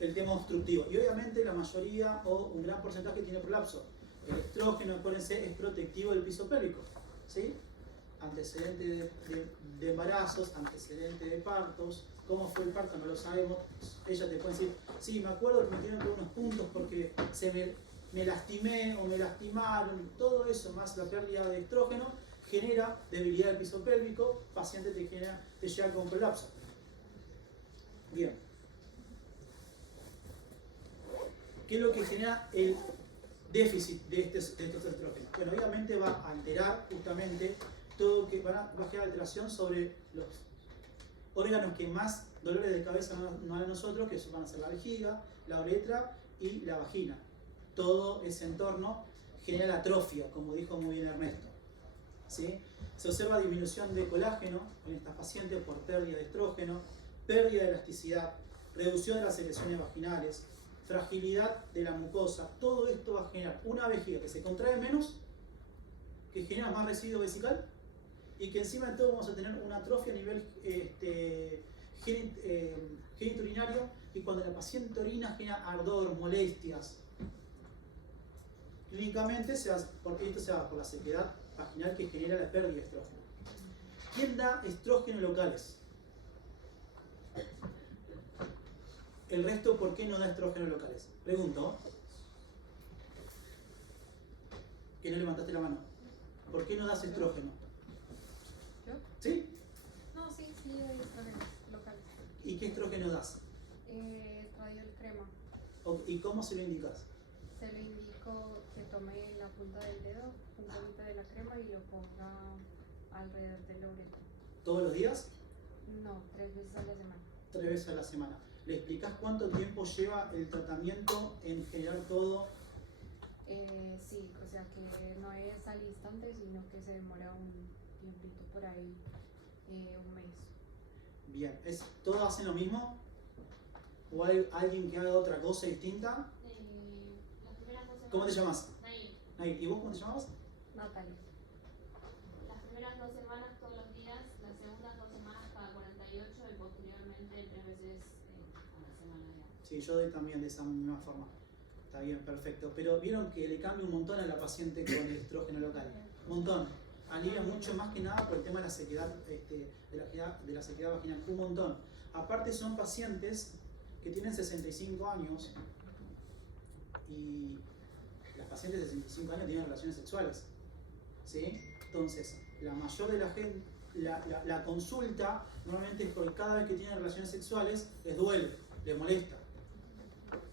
el tema obstructivo. Y obviamente la mayoría o un gran porcentaje tiene prolapso. El estrógeno, acuérdense, es protectivo del piso pélvico. ¿Sí? Antecedente de embarazos, antecedente de partos. ¿Cómo fue el parto? No lo sabemos. Ella te puede decir, sí, me acuerdo que me dieron todos unos puntos porque me lastimé o me lastimaron. Todo eso, más la pérdida de estrógeno, genera debilidad del piso pélvico. Paciente te llega con prolapso. Bien. ¿Qué es lo que genera el déficit de estos estrógenos? Bueno, obviamente va a alterar justamente todo, que va a generar alteración sobre los órganos que más dolores de cabeza nos dan a nosotros, que van a ser la vejiga, la uretra y la vagina. Todo ese entorno genera la atrofia, como dijo muy bien Ernesto. ¿sí? Se observa disminución de colágeno en estas pacientes por pérdida de estrógeno, pérdida de elasticidad, reducción de las secreciones vaginales, fragilidad de la mucosa. Todo esto va a generar una vejiga que se contrae menos, que genera más residuo vesical y que encima de todo vamos a tener una atrofia a nivel genitourinario, y cuando la paciente orina genera ardor, molestias. Clínicamente porque esto se da por la sequedad vaginal que genera la pérdida de estrógeno. ¿Quién da estrógenos locales? El resto, ¿por qué no da estrógenos locales? Pregunto. Que no levantaste la mano. ¿Por qué no das estrógeno? ¿Yo? ¿Sí? No, sí, doy estrógenos locales. ¿Y qué estrógeno das? Estradiol crema. ¿Y cómo se lo indicas? Se lo indico que tome la punta del dedo, un poquito de la crema y lo ponga alrededor de la uretra. ¿Todos los días? No, 3 veces a la semana. 3 veces a la semana. ¿Le explicás cuánto tiempo lleva el tratamiento en generar todo? Sí, o sea que no es al instante, sino que se demora un tiempito por ahí, un mes. Bien, ¿todos hacen lo mismo? ¿O hay alguien que haga otra cosa distinta? Las primeras 2 semanas. ¿Cómo te llamas? Nail. Nail. ¿Y vos cómo te llamabas? Natalia. Las primeras 2 semanas todos los días, las segundas 2 semanas cada 48 y posteriormente 3 veces a la semana. Sí, yo doy también de esa misma forma. Está bien, perfecto. Pero vieron que le cambia un montón a la paciente con el estrógeno local. Un montón. Alivia mucho más que nada por el tema de la sequedad, de la sequedad vaginal. Un montón. Aparte son pacientes que tienen 65 años y las pacientes de 65 años tienen relaciones sexuales. ¿Sí? Entonces, la mayor de la gente, la consulta normalmente es porque cada vez que tienen relaciones sexuales les duele, les molesta.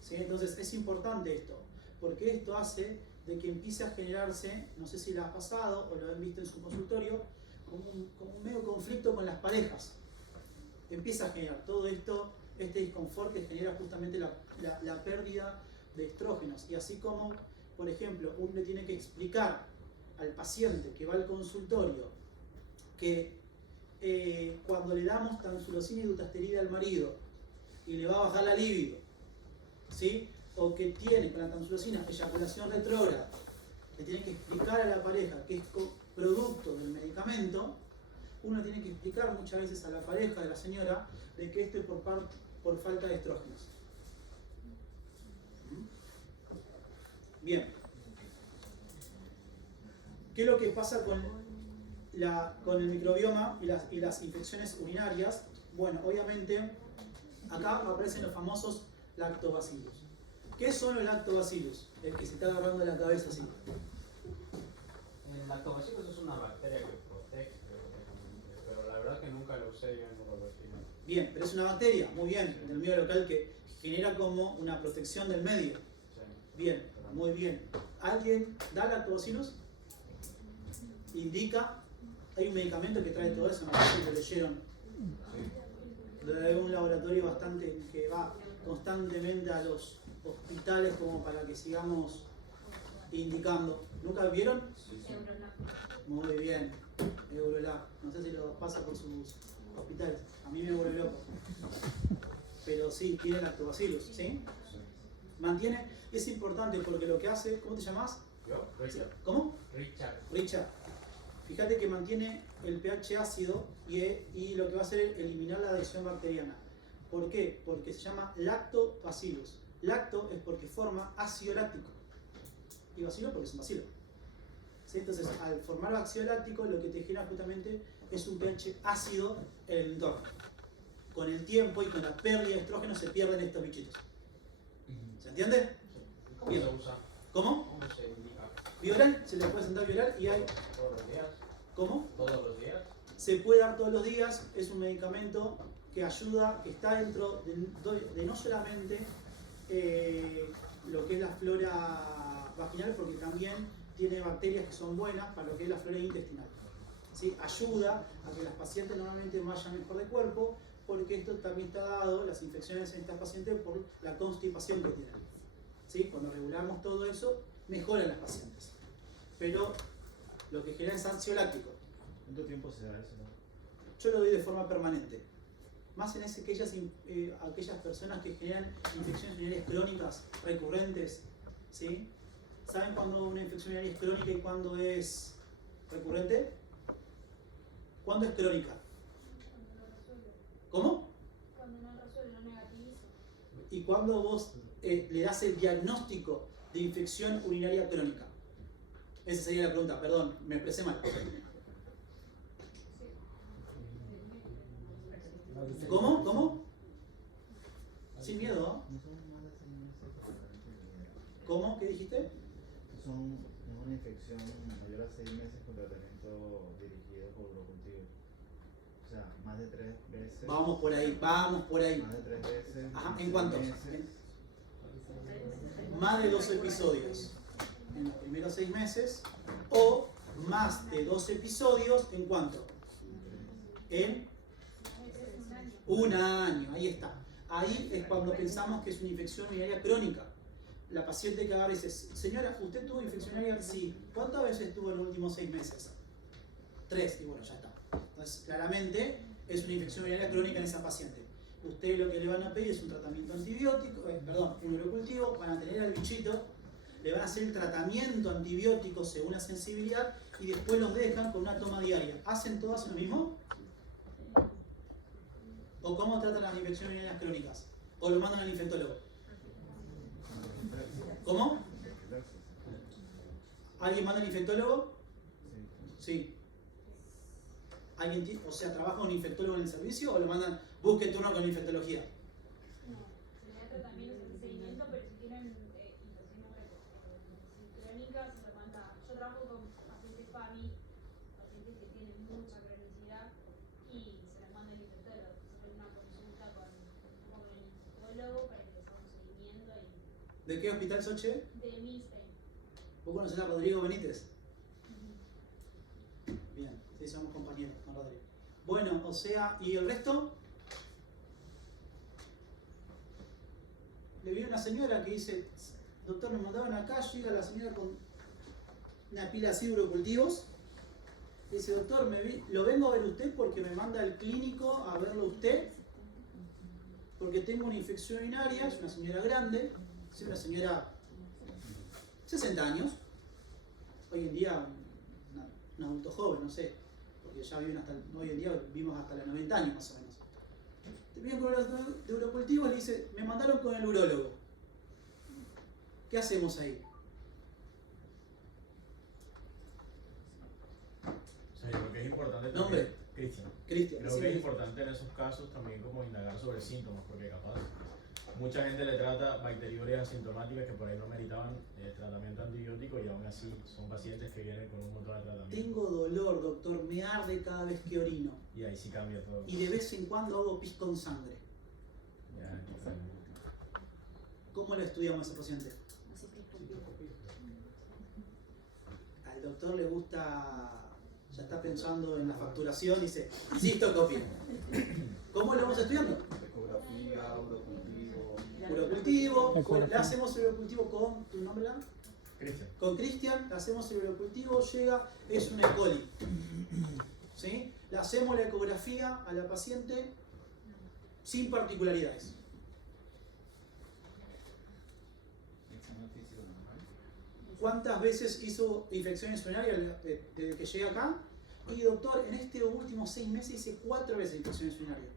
¿Sí? Entonces es importante esto, porque esto hace de que empiece a generarse, no sé si lo has pasado o lo han visto en su consultorio, como un medio conflicto con las parejas. Empieza a generar todo esto, este disconfort que genera justamente la pérdida de estrógenos. Y así como, por ejemplo, uno le tiene que explicar al paciente que va al consultorio que cuando le damos tamsulosina y dutasterida al marido y le va a bajar la libido, ¿sí? O que tiene con la tamsulosina eyaculación retrógrada, le tiene que explicar a la pareja que es producto del medicamento, uno tiene que explicar muchas veces a la pareja de la señora de que esto es por falta de estrógenos. Bien. ¿Qué es lo que pasa con el microbioma y las infecciones urinarias? Bueno, obviamente acá aparecen los famosos lactobacillus. ¿Qué son los lactobacillus? El que se está agarrando la cabeza así. El lactobacillus es una bacteria que protege, pero la verdad que nunca lo usé yo en urología. Bien, pero es una bacteria, muy bien, del medio local que genera como una protección del medio. Sí. Bien, muy bien. ¿Alguien da lactobacillus? Indica, hay un medicamento que trae todo eso, no sé si lo leyeron. De un laboratorio bastante que va constantemente a los hospitales como para que sigamos indicando. ¿Nunca vieron? Muy bien, Eurolab. No sé si lo pasa por sus hospitales. A mí me vuelve loco. Pero sí, tiene lactobacillus, ¿sí? Mantiene, es importante porque lo que hace, ¿cómo te llamas? ¿Yo? Richard. ¿Cómo? Richard. Fíjate que mantiene el pH ácido y lo que va a hacer es eliminar la adhesión bacteriana. ¿Por qué? Porque se llama lactobacillus. Lacto es porque forma ácido láctico. Y bacilo porque es un bacilo. ¿Sí? Entonces, al formar ácido láctico, lo que te genera justamente es un pH ácido en el entorno. Con el tiempo y con la pérdida de estrógeno se pierden estos bichitos. ¿Se entiende? ¿Cómo Bien. se usa? ¿Cómo? ¿Cómo se indica? Bioral, se le puede sentar bioral y hay... ¿Todos los días? ¿Cómo? ¿Todos los días? Se puede dar todos los días, es un medicamento que ayuda, que está dentro de no solamente lo que es la flora vaginal, porque también tiene bacterias que son buenas para lo que es la flora intestinal. ¿Sí? Ayuda a que las pacientes normalmente vayan mejor de cuerpo, porque esto también está dado, las infecciones en estas pacientes, por la constipación que tienen. ¿Sí? Cuando regulamos todo eso, mejoran las pacientes. Pero lo que genera es ácido láctico. ¿Cuánto tiempo se da eso? Yo lo doy de forma permanente. Más en aquellas personas que generan infecciones urinarias crónicas, recurrentes, ¿sí? ¿Saben cuándo una infección urinaria es crónica y cuándo es recurrente? ¿Cuándo es crónica? ¿Cómo? Cuando no resuelve, no negativiza. ¿Y cuándo vos le das el diagnóstico de infección urinaria crónica? Esa sería la pregunta, perdón, me expresé mal. ¿Cómo? ¿Cómo? Sin miedo, ¿no? ¿Cómo? ¿Qué dijiste? Es una infección mayor a 6 meses con tratamiento dirigido por urocultivo. O sea, más de 3 veces. Vamos por ahí, vamos por ahí. Más de 3 veces. Ajá, ¿en cuántos? Más de 2 episodios en los primeros 6 meses o más de 2 episodios ¿en cuánto? En un año, ahí está. Ahí es cuando pensamos que es una infección urinaria crónica. La paciente que a veces, señora, ¿usted tuvo infección urinaria? Sí. ¿Cuántas veces tuvo en los últimos 6 meses? 3, y bueno, ya está. Entonces, claramente es una infección urinaria crónica en esa paciente. Usted lo que le van a pedir es un tratamiento antibiótico, un urocultivo, van a tener al bichito, le van a hacer el tratamiento antibiótico según la sensibilidad y después los dejan con una toma diaria. ¿Hacen todas lo mismo? ¿O cómo tratan las infecciones urinarias crónicas? ¿O lo mandan al infectólogo? ¿Cómo? ¿Alguien manda al infectólogo? Sí. ¿Alguien, o sea, trabaja un infectólogo en el servicio o lo mandan, busque turno con infectología? No, se le da tratamiento, se hace seguimiento, pero si tienen infecciones crónicas, se lo manda. Yo trabajo con pacientes PAMI, pacientes que tienen mucha cronicidad y se les manda el infectólogo. Se pone una consulta con el infectólogo para que les haga un seguimiento. ¿De qué hospital Soche? De Milstein. ¿Vos conocés a Rodrigo Benítez? Bien, sí, somos compañeros con Rodrigo. Bueno, o sea, ¿y el resto? Le vi una señora que dice, doctor, me mandaban acá, llega la señora con una pila así de urocultivos. Dice, doctor, lo vengo a ver usted porque me manda el clínico a verlo usted, porque tengo una infección urinaria, es una señora grande, es una señora 60 años, hoy en día un adulto joven, no sé, porque ya viven hoy en día vivimos hasta los 90 años más o menos. Te vienen con los de urocultivos y le dice, me mandaron con el urólogo. ¿Qué hacemos ahí? O sea, yo creo que es importante también. ¿Nombre? Cristian. Cristian. Creo que es importante en esos casos también como indagar sobre síntomas, porque capaz mucha gente le trata bacteriurias asintomáticas que por ahí no meritaban tratamiento antibiótico y aún así son pacientes que vienen con un montón de tratamiento. Tengo dolor, doctor, me arde cada vez que orino. Y ahí sí cambia todo. Y de vez en cuando hago pis con sangre. Ya, ¿Cómo lo estudiamos a ese paciente? Al doctor le gusta, ya está pensando en la facturación y dice, cistocopia. ¿Cómo lo vamos estudiando? Ecografía, urocultivo. Urocultivo, le hacemos el urocultivo con, ¿tu nombre? Cristian. Con Cristian, le hacemos el urocultivo, llega, es una E. coli. ¿Sí? Le hacemos la ecografía a la paciente sin particularidades. ¿Cuántas veces hizo infecciones urinarias desde que llegué acá? Y doctor, en estos últimos 6 meses hice 4 veces infecciones urinarias.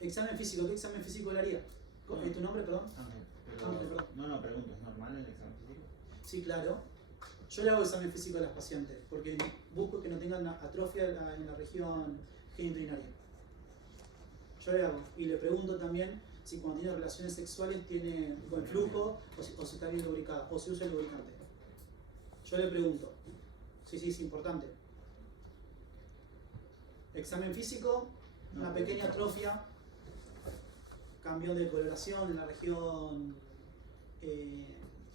Examen físico, ¿qué examen físico le haría? ¿Tu nombre, perdón? Ángel, perdón. No, pregunto, ¿es normal el examen físico? Sí, claro. Yo le hago examen físico a las pacientes porque busco que no tengan atrofia en la región genitourinaria. Yo le hago y le pregunto también si cuando tiene relaciones sexuales tiene buen flujo o si está bien lubricada o si usa el lubricante. Yo le pregunto. Sí, es importante. Examen físico, una pequeña atrofia, cambio de coloración en la región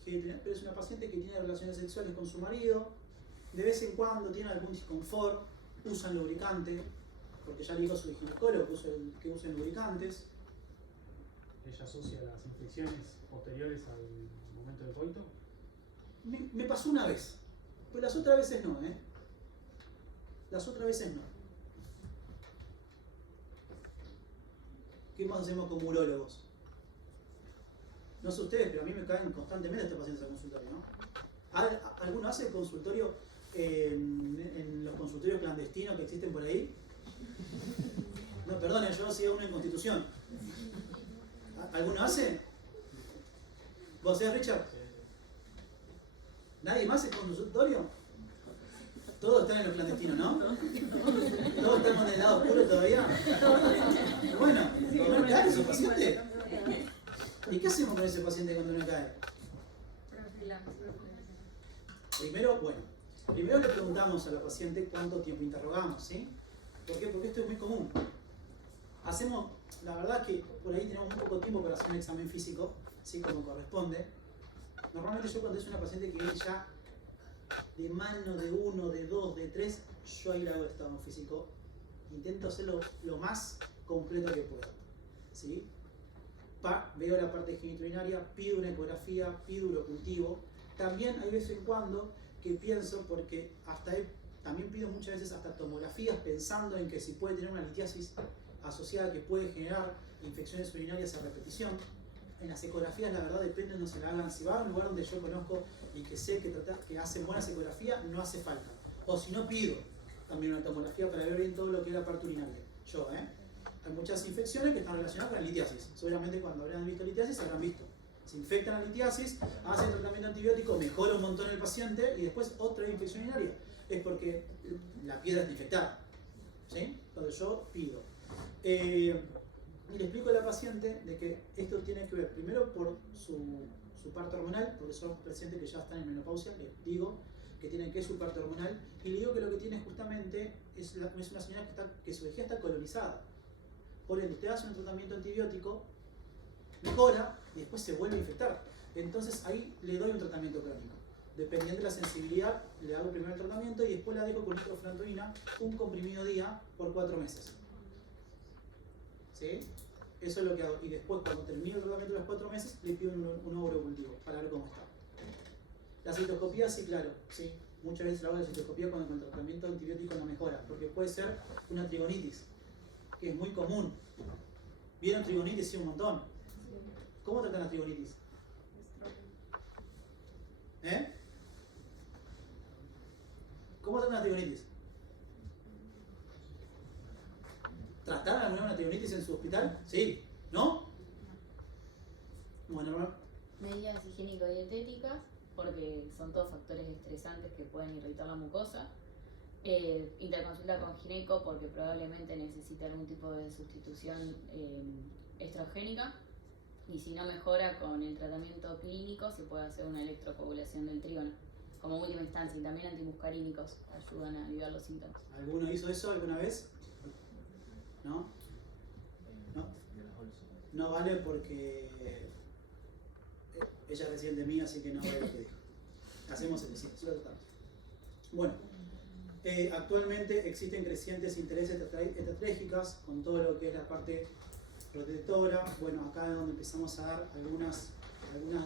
genitourinaria, pero es una paciente que tiene relaciones sexuales con su marido, de vez en cuando tiene algún disconfort, usan lubricante, porque ya le dijo a su ginecólogo que usen lubricantes. ¿Ella asocia las infecciones posteriores al momento del coito? Me pasó una vez. Pues las otras veces no, ¿eh? Las otras veces no. ¿Qué más hacemos con urólogos? No sé ustedes, pero a mí me caen constantemente estos pacientes al consultorio, ¿no? ¿Alguno hace el consultorio en los consultorios clandestinos que existen por ahí? No, perdón, yo hacía uno en Constitución. ¿Alguno hace? ¿Vos hacés, Richard? ¿Nadie más en consultorio? Todos están en los clandestinos, ¿no? Todos estamos en el lado oscuro todavía. Bueno, ¿no cae ese paciente? ¿Y qué hacemos con ese paciente cuando no cae? Primero le preguntamos a la paciente cuánto tiempo interrogamos, ¿sí? ¿Por qué? Porque esto es muy común. La verdad que por ahí tenemos muy poco tiempo para hacer un examen físico, ¿sí? Como corresponde. Normalmente yo cuando es una paciente que viene ya de mano de 1, de 2, de 3, yo ahí le hago el estado físico. Intento hacerlo lo más completo que pueda, ¿sí? Veo la parte genitourinaria, pido una ecografía, pido urocultivo. También hay veces en cuando que pienso, porque también pido muchas veces hasta tomografías pensando en que si puede tener una litiasis asociada que puede generar infecciones urinarias a repetición. En las ecografías la verdad depende, no se la hagan. Si va a un lugar donde yo conozco y que sé que hacen buenas ecografías, no hace falta. O si no, pido también una tomografía para ver bien todo lo que es la parte urinaria. Hay muchas infecciones que están relacionadas con la litiasis. Seguramente cuando habrán visto litiasis habrán visto. Se infectan la litiasis, hacen tratamiento antibiótico, mejora un montón el paciente y después otra infección urinaria. Es porque la piedra está infectada, ¿sí? Cuando yo pido. Y le explico a la paciente de que esto tiene que ver primero por su parte hormonal, porque son pacientes que ya están en menopausia, les digo que tienen que es su parte hormonal, y le digo que lo que tiene justamente es una señora que su vejiga está colonizada. Por ende, usted hace un tratamiento antibiótico, mejora y después se vuelve a infectar. Entonces ahí le doy un tratamiento crónico. Dependiendo de la sensibilidad, le hago primero el tratamiento y después la dejo con nitrofurantoína, un comprimido día por 4 meses. ¿Sí? Eso es lo que hago. Y después, cuando termino el tratamiento de los 4 meses, le pido un urocultivo para ver cómo está. La citoscopía, sí, claro. ¿Sí? Muchas veces hago la citoscopía cuando con el tratamiento antibiótico no mejora, porque puede ser una trigonitis, que es muy común. ¿Vieron trigonitis? Sí, un montón. ¿Cómo tratan la trigonitis? ¿Cómo tratan la trigonitis? ¿Trataron alguna vez una trigonitis en su hospital? Sí. ¿No? Bueno, medidas higiénico-dietéticas, porque son todos factores estresantes que pueden irritar la mucosa. Interconsulta con gineco porque probablemente necesite algún tipo de sustitución estrogénica, y si no mejora con el tratamiento clínico se puede hacer una electrocoagulación del trígono como última instancia, y también antimuscarínicos ayudan a aliviar los síntomas. ¿Alguno hizo eso alguna vez? ¿No? ¿No? No vale porque ella es reciente mía, así que no vale lo que dijo. Hacemos el sí lo tratamos. Bueno, actualmente existen crecientes intereses estrategicas con todo lo que es la parte protectora. Bueno, acá es donde empezamos a dar algunas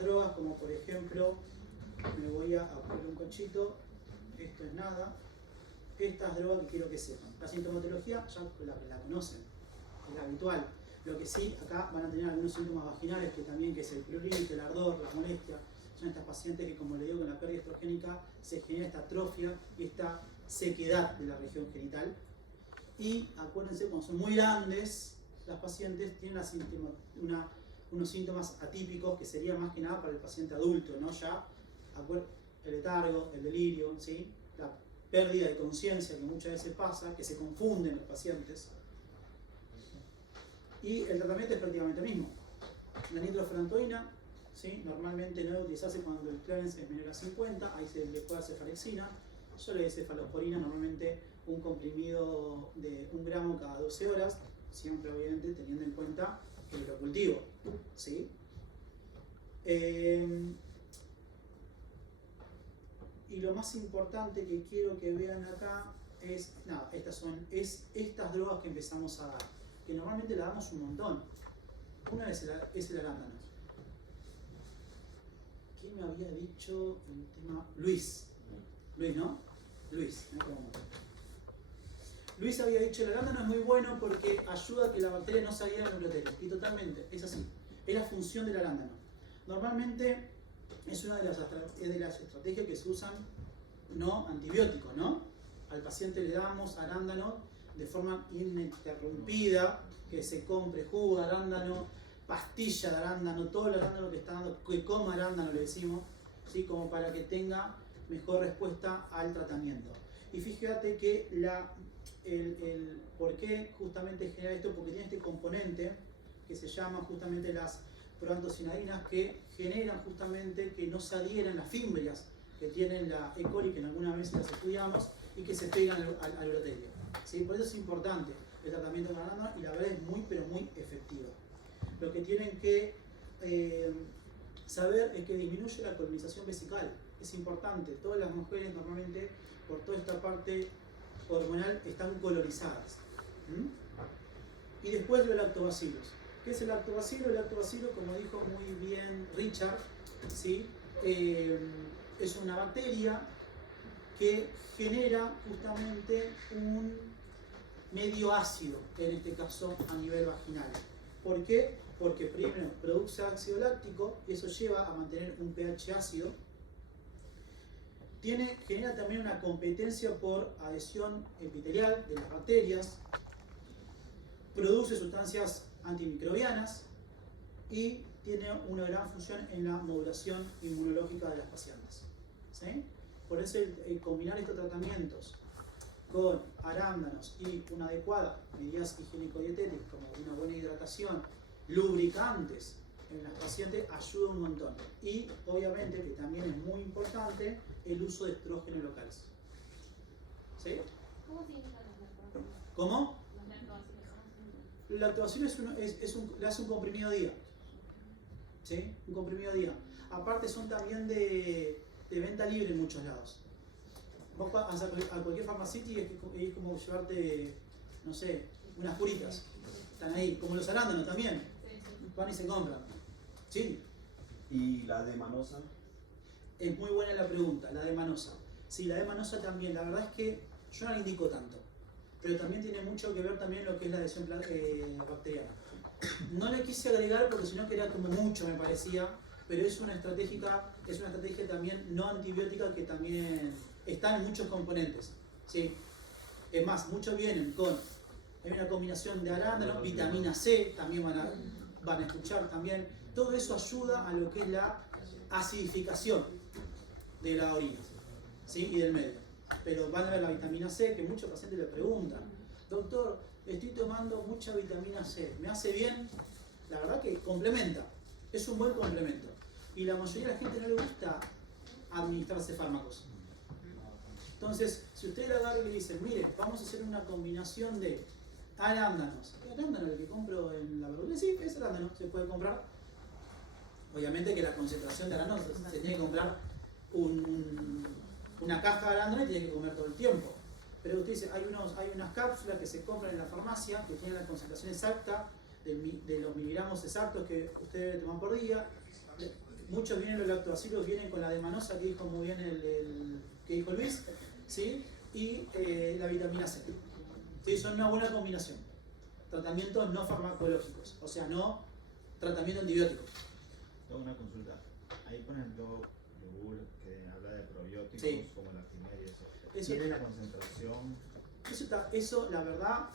drogas, como por ejemplo, me voy a poner un cochito, esto es nada. Estas drogas que quiero que sepan. La sintomatología ya la conocen, es la habitual. Lo que sí, acá van a tener algunos síntomas vaginales, que es el prurito, el ardor, la molestia. Son estas pacientes que, como le digo, con la pérdida estrogénica se genera esta atrofia y esta sequedad de la región genital. Y acuérdense, cuando son muy grandes, las pacientes tienen unos síntomas atípicos que serían más que nada para el paciente adulto, ¿no? Ya el letargo, el delirio, ¿sí? La pérdida de conciencia que muchas veces pasa, que se confunden los pacientes. Y el tratamiento es prácticamente el mismo. La nitrofurantoína, ¿sí? Normalmente no debe utilizarse cuando el clearance es menor a 50, ahí se le puede dar cefalexina. Yo le doy cefalosporina, normalmente un comprimido de 1 gramo cada 12 horas, siempre obviamente teniendo en cuenta el urocultivo, ¿sí? Y lo más importante que quiero que vean acá es, nada, estas drogas que empezamos a dar, que normalmente la damos un montón. Una es el arándano. ¿Quién me había dicho el tema? Luis. Luis, ¿no? Luis, Luis había dicho el arándano es muy bueno porque ayuda a que la bacteria no se adhiera al nucleotélio. Y totalmente, es así. Es la función del arándano. Normalmente es una de las estrategias que se usan no antibióticos, ¿no? Al paciente le damos arándano de forma ininterrumpida, que se compre jugo de arándano, pastilla de arándano, todo el arándano que está dando, que coma arándano le decimos, ¿sí? Como para que tenga mejor respuesta al tratamiento. Y fíjate que el por qué justamente genera esto, porque tiene este componente que se llama justamente las proantocinadinas, que generan justamente que no se adhieran las fimbrias que tienen la E. coli, que en alguna vez las estudiamos, y que se pegan al urotelio. ¿Sí? Por eso es importante el tratamiento con arándano y la verdad es muy pero muy efectivo. Lo que tienen que saber es que disminuye la colonización vesical. Es importante. Todas las mujeres normalmente por toda esta parte hormonal están colonizadas. Y después los lactobacilos. ¿Qué es el lactobacilo? El lactobacilo, como dijo muy bien Richard, ¿sí? Es una bacteria que genera justamente un medio ácido, en este caso a nivel vaginal. ¿Por qué? Porque primero produce ácido láctico y eso lleva a mantener un pH ácido. Genera también una competencia por adhesión epitelial de las bacterias, produce sustancias antimicrobianas y tiene una gran función en la modulación inmunológica de las pacientes. ¿Sí? Por eso combinar estos tratamientos con arándanos y una adecuada medidas higiénico-dietéticas como una buena hidratación, lubricantes en las pacientes ayuda un montón. Y obviamente que también es muy importante el uso de estrógenos locales. ¿Sí? ¿Cómo se indican los lactobacilos? ¿Cómo? Los lactobacilos. El lactobacilo le hace un comprimido día. ¿Sí? Un comprimido día. Aparte son también de venta libre en muchos lados. Vos vas a cualquier farmacéutico y es como llevarte, no sé, unas puritas. Están ahí, como los arándanos también. Van y se compran. ¿Sí? ¿Y la de manosa? Es muy buena la pregunta, la de manosa. Sí, la de manosa también. La verdad es que yo no la indico tanto. Pero también tiene mucho que ver también lo que es la adhesión bacteriana. No le quise agregar porque si no quería como mucho me parecía, pero es una estrategia también no antibiótica que también está en muchos componentes. ¿Sí? Es más, muchos vienen con una combinación de arándanos, vitamina C, también van a escuchar también. Todo eso ayuda a lo que es la acidificación de la orina, ¿sí? Y del medio. Pero van a ver la vitamina C, que muchos pacientes le preguntan, doctor, estoy tomando mucha vitamina C, ¿me hace bien? La verdad que complementa, es un buen complemento. Y la mayoría de la gente no le gusta administrarse fármacos. Entonces, si usted le agarra y le dice, mire, vamos a hacer una combinación de arándanos. ¿El arándano el que compro en la verdulería? Sí, es arándano, se puede comprar. Obviamente que la concentración de arándanos se tiene que comprar una caja de arándanos y tiene que comer todo el tiempo. Pero usted dice, hay unas cápsulas que se compran en la farmacia que tienen la concentración exacta de los miligramos exactos que usted debe tomar por día. Muchos vienen los lactobacilos, vienen con la de manosa que dijo muy bien que dijo Luis, ¿sí? Y la vitamina C. ¿Sí? Son una buena combinación. Tratamientos no farmacológicos, o sea, no tratamiento antibiótico. Tengo una consulta. Hay, por ejemplo, yogur que habla de probióticos, sí, como la lactimel y eso. Eso ¿Tiene la concentración? Eso, la verdad,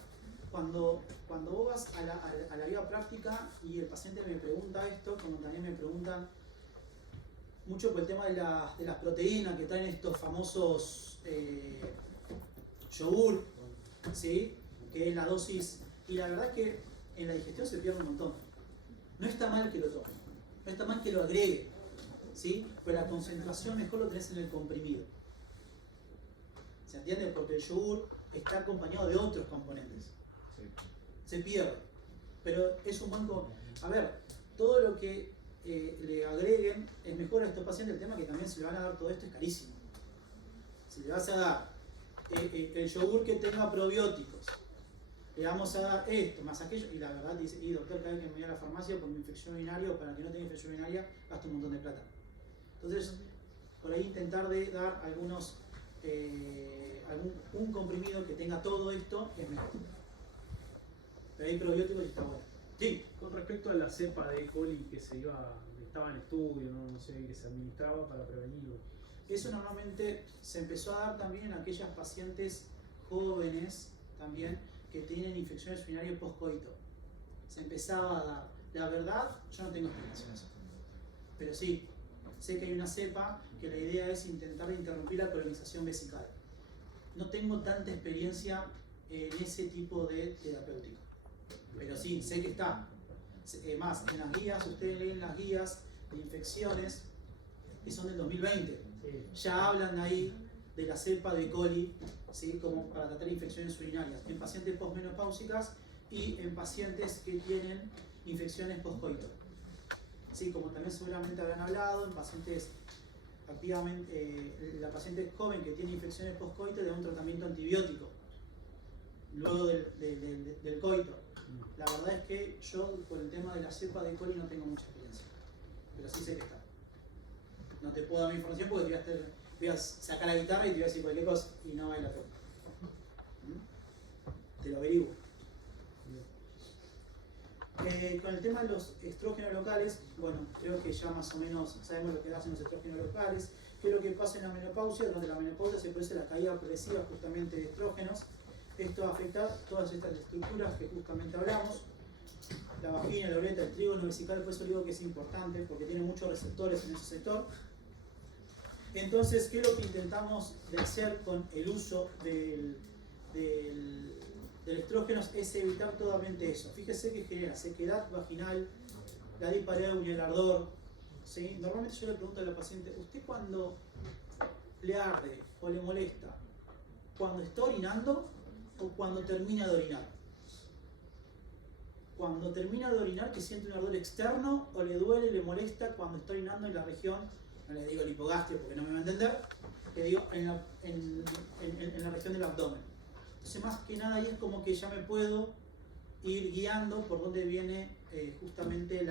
cuando vos vas a la vida práctica y el paciente me pregunta esto, como también me preguntan mucho por el tema de las proteínas que traen estos famosos yogur, ¿sí? Que es la dosis, y la verdad es que en la digestión se pierde un montón. No está mal que lo tome, no está mal que lo agregue, ¿sí? Pero la concentración mejor lo tenés en el comprimido. ¿Se entiende? Porque el yogur está acompañado de otros componentes. Sí. Se pierde. Pero es un buen... A ver, todo lo que le agreguen es mejor a estos pacientes. El tema que también se le van a dar todo esto es carísimo. Si le vas a dar el yogur que tenga probióticos, le vamos a dar esto, más aquello, y la verdad dice, y doctor, cada vez que me voy a la farmacia por mi infección urinaria o para que no tenga infección urinaria, gasto un montón de plata. Entonces, por ahí intentar de dar algunos un comprimido que tenga todo esto es mejor. Pero hay probióticos y está bueno. Sí. Con respecto a la cepa de E. coli que estaba en estudio, no sé, que se administraba para prevenirlo. Eso normalmente se empezó a dar también en aquellas pacientes jóvenes también que tienen infecciones urinarias postcoito. Se empezaba a dar. La verdad, yo no tengo explicación en eso. Pero sí, sé que hay una cepa que la idea es intentar interrumpir la colonización vesical. No tengo tanta experiencia en ese tipo de terapéutica. Pero sí, sé que está. Más, en las guías, ustedes leen las guías de infecciones que son del 2020. Ya hablan ahí de la cepa de E. coli, ¿sí? Como para tratar infecciones urinarias en pacientes posmenopáusicas y en pacientes que tienen infecciones postcoito. Sí, como también seguramente habrán hablado, en pacientes activamente, la paciente joven que tiene infecciones postcoito le da un tratamiento antibiótico luego del coito. La verdad es que yo con el tema de la cepa de E. coli no tengo mucha experiencia, pero sí sé que está. No te puedo dar mi información porque voy a sacar la guitarra y te voy a decir cualquier cosa y no vale la pena. Te lo averiguo. Con el tema de los estrógenos locales, bueno, creo que ya más o menos sabemos lo que hacen los estrógenos locales, qué es lo que pasa en la menopausia. Durante la menopausia se produce la caída progresiva justamente de estrógenos. Esto va a afectar todas estas estructuras que justamente hablamos. La vagina, la uretra, el trígono vesical, por eso digo que es importante, porque tiene muchos receptores en ese sector. Entonces, ¿qué es lo que intentamos de hacer con el uso del estrógenos? Es evitar totalmente eso. Fíjese que genera sequedad vaginal, la dispareunia, el ardor. ¿Sí? Normalmente yo le pregunto a la paciente, ¿usted cuando le arde o le molesta, cuando está orinando o cuando termina de orinar? Cuando termina de orinar, que siente un ardor externo, o le duele, le molesta cuando está orinando en la región, no le digo el hipogastrio porque no me va a entender, le digo en la región del abdomen. Entonces, más que nada ahí es como que ya me puedo ir guiando por dónde viene justamente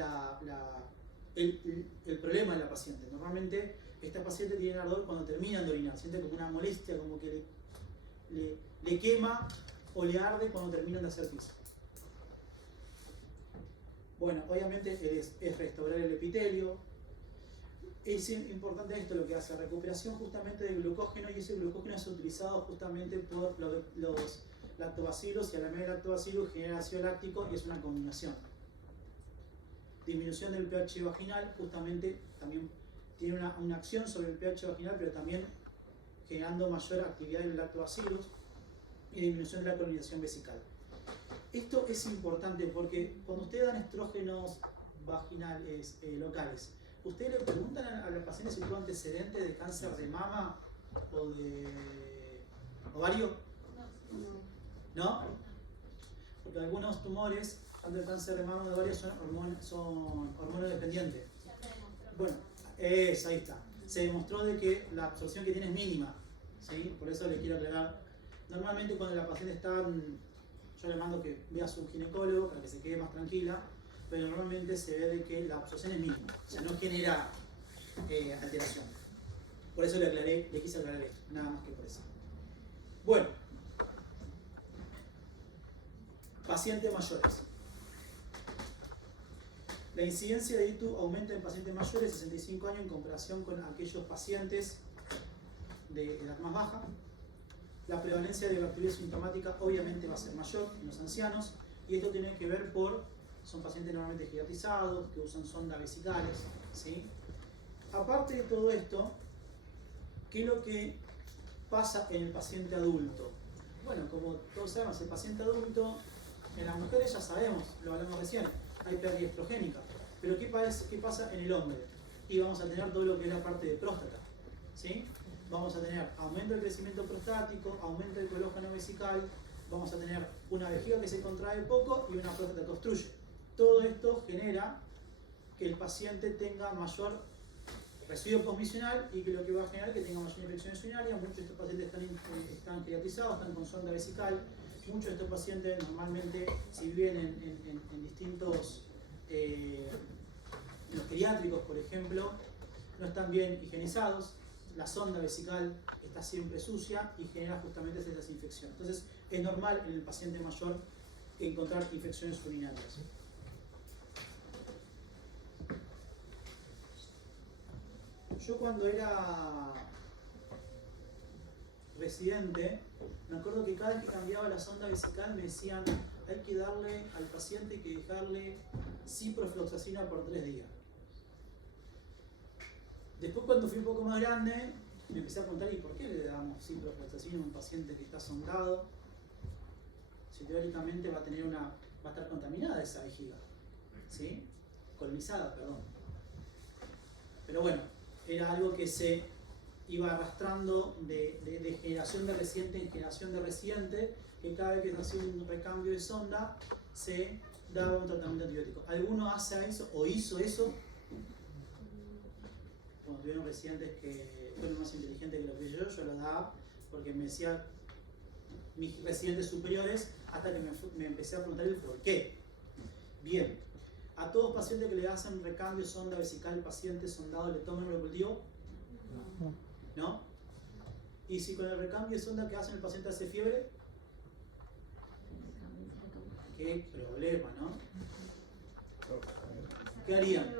el problema de la paciente. Normalmente esta paciente tiene ardor cuando termina de orinar, siente como una molestia, como que le quema o le arde cuando terminan de hacer pis. Bueno, obviamente es restaurar el epitelio. Es importante esto lo que hace, la recuperación justamente del glucógeno, y ese glucógeno es utilizado justamente por los lactobacilos, y a la vez lactobacillus genera ácido láctico y es una combinación. Disminución del pH vaginal, justamente también tiene una acción sobre el pH vaginal, pero también generando mayor actividad del lactobacillus y disminución de la colonización vesical. Esto es importante porque cuando ustedes dan estrógenos vaginales locales, ¿ustedes le preguntan a la paciente si tuvo antecedentes de cáncer de mama o de ovario? ¿No? Porque algunos tumores, tanto el cáncer de mama o de ovario, son hormonodependientes. Bueno, ahí está. Se demostró de que la absorción que tiene es mínima, ¿sí? Por eso les quiero aclarar. Normalmente cuando la paciente está, yo le mando que vea a su ginecólogo para que se quede más tranquila, pero normalmente se ve de que la absorción es mínima, o sea, no genera alteración. Por eso le quise aclarar esto, nada más que por eso. Bueno, pacientes mayores. La incidencia de ITU aumenta en pacientes mayores de 65 años en comparación con aquellos pacientes de edad más baja. La prevalencia de bacterias sintomática obviamente va a ser mayor en los ancianos, y esto tiene que ver son pacientes normalmente geriatrizados, que usan sondas vesicales, ¿sí? Aparte de todo esto, ¿qué es lo que pasa en el paciente adulto? Bueno, como todos sabemos, el paciente adulto, en las mujeres ya sabemos, lo hablamos recién, hay pérdida estrogénica, pero ¿qué pasa en el hombre? Y vamos a tener todo lo que es la parte de próstata, ¿sí? Vamos a tener aumento del crecimiento prostático, aumento del colágeno vesical, vamos a tener una vejiga que se contrae poco y una próstata que obstruye. Todo esto genera que el paciente tenga mayor residuo postmisional y que lo que va a generar que tenga mayor infecciones urinarias. Muchos de estos pacientes están geriatrizados, están con sonda vesical. Muchos de estos pacientes normalmente, si viven en distintos, los geriátricos por ejemplo, no están bien higienizados. la sonda vesical está siempre sucia y genera justamente estas infecciones. Entonces es normal en el paciente mayor encontrar infecciones urinarias. Yo cuando era residente, me acuerdo que cada vez que cambiaba la sonda vesical me decían hay que darle al paciente que dejarle ciprofloxacina por 3 días. Después cuando fui un poco más grande, me empecé a preguntar ¿y por qué le damos ciprofloxacina a un paciente que está sondado? Si teóricamente va a estar contaminada esa vejiga, ¿sí? Colonizada, perdón. Pero bueno, era algo que se iba arrastrando de generación de residente en generación de residente, que cada vez que se hacía un recambio de sonda se daba un tratamiento antibiótico. ¿Alguno hace eso o hizo eso? Cuando tuvieron residentes que fueron más inteligentes que lo que yo lo daba porque me decía mis residentes superiores hasta que me empecé a preguntar el por qué. Bien, ¿a todos pacientes que le hacen recambio sonda vesical, paciente sondado, le toman urocultivo? ¿No? ¿Y si con el recambio de sonda que hacen el paciente hace fiebre? Qué problema, ¿no? ¿Qué harían?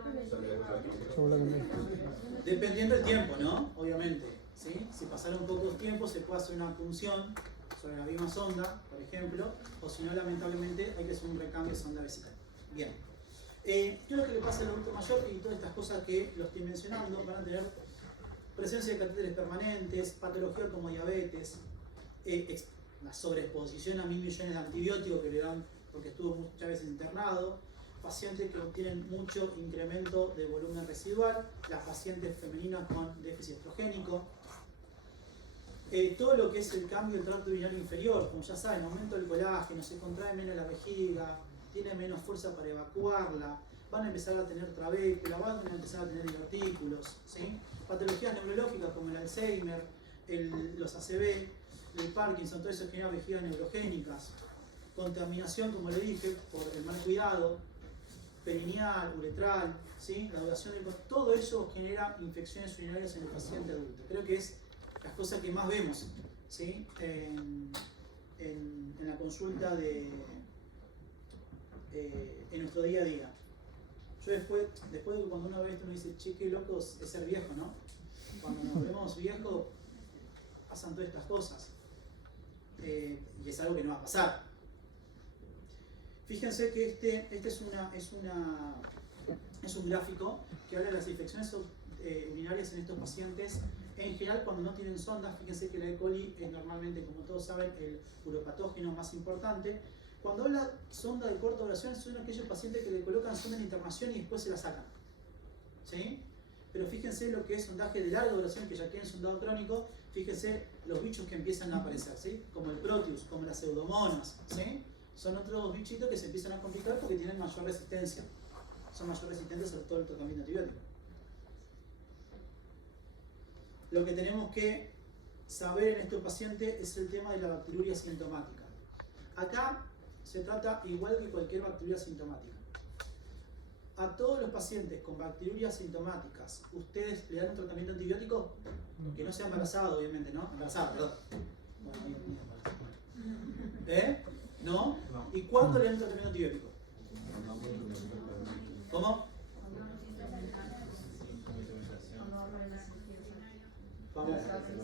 Dependiendo del tiempo, ¿no? Obviamente, ¿sí? Si pasara un poco de tiempo se puede hacer una punción sobre la misma sonda, por ejemplo, o si no, lamentablemente, hay que hacer un recambio de sonda vesical. Bien. ¿Qué es lo que le pasa al adulto mayor? Y todas estas cosas que los estoy mencionando van a tener presencia de catéteres permanentes, patología como diabetes, la sobreexposición a 1.000 millones de antibióticos que le dan porque estuvo muchas veces internado, pacientes que tienen mucho incremento de volumen residual, las pacientes femeninas con déficit estrogénico, todo lo que es el cambio del tracto urinario inferior, como ya saben, aumento del colágeno, se contrae menos la vejiga, tiene menos fuerza para evacuarla, van a empezar a tener trabécula, van a empezar a tener divertículos, ¿sí? Patologías neurológicas como el Alzheimer, los ACV, el Parkinson, todo eso genera vejigas neurogénicas, contaminación, como le dije, por el mal cuidado, perineal, uretral, ¿sí? La duración del todo eso genera infecciones urinarias en el paciente adulto. Creo que es las cosas que más vemos, ¿sí? en la consulta en nuestro día a día. Yo después de cuando uno ve esto uno dice, che, qué loco es ser viejo, ¿no? Cuando nos vemos viejos pasan todas estas cosas. Y es algo que no va a pasar. Fíjense que este es un gráfico que habla de las infecciones urinarias en estos pacientes. En general, cuando no tienen sondas, fíjense que la E. coli es normalmente, como todos saben, el uropatógeno más importante. Cuando habla sonda de corta duración, son aquellos pacientes que le colocan sonda en internación y después se la sacan, ¿sí? Pero fíjense lo que es sondaje de larga duración, que ya tienen sondado crónico. Fíjense los bichos que empiezan a aparecer, ¿sí? Como el Proteus, como las pseudomonas, ¿sí? Son otros bichitos que se empiezan a complicar porque tienen mayor resistencia. Son mayor resistentes a todo el tratamiento antibiótico. Lo que tenemos que saber en estos pacientes es el tema de la bacteriuria sintomática. Acá se trata igual que cualquier bacteriuria sintomática. A todos los pacientes con bacteriurias sintomáticas, ¿ustedes le dan un tratamiento antibiótico? Que no sea embarazado, obviamente, ¿no? Embarazada, perdón. ¿No? ¿Y cuándo le dan un tratamiento antibiótico? ¿Cómo?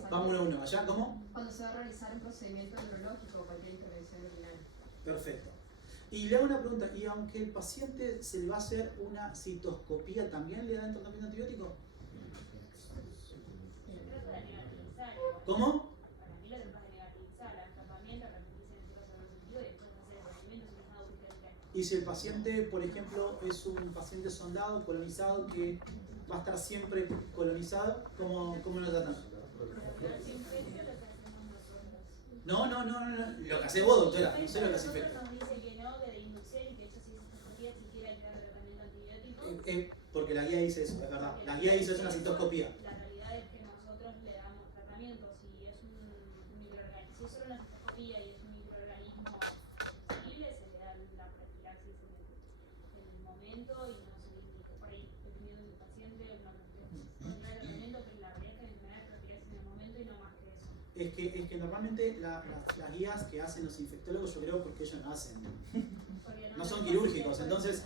Vamos uno a uno. ¿Allá? ¿Cómo? Cuando se va a realizar un procedimiento neurológico o cualquier intervención urinaria. Perfecto. Y le hago una pregunta, ¿y aunque el paciente se le va a hacer una citoscopía, también le dan tratamiento antibiótico? ¿Cómo? Para mí lo que pasa es negativizar el tratamiento, repetirse en todo el sentido y después hacer el procedimiento sin nada urgente. Y si el paciente, por ejemplo, es un paciente sondado, colonizado, que va a estar siempre colonizado, ¿cómo lo tratan? No, lo que hace vos, doctora, no sé lo que hace Fede. Nos dice que no, que de inducción y que hecho si es citoscopía siquiera hay que dar tratamiento antibiótico. Porque la guía dice eso, es verdad. La guía dice eso en la citoscopía. La realidad es que nosotros le damos tratamiento si es un microorganismo, si es solo una citoscopía y es un microorganismo sensible, se le da la profilaxis en el momento y no se le indica por ahí dependiendo del paciente, no tratamiento, pero la realidad es que en general es que normalmente las guías que hacen los infectólogos, yo creo porque ellos no hacen, no son quirúrgicos, entonces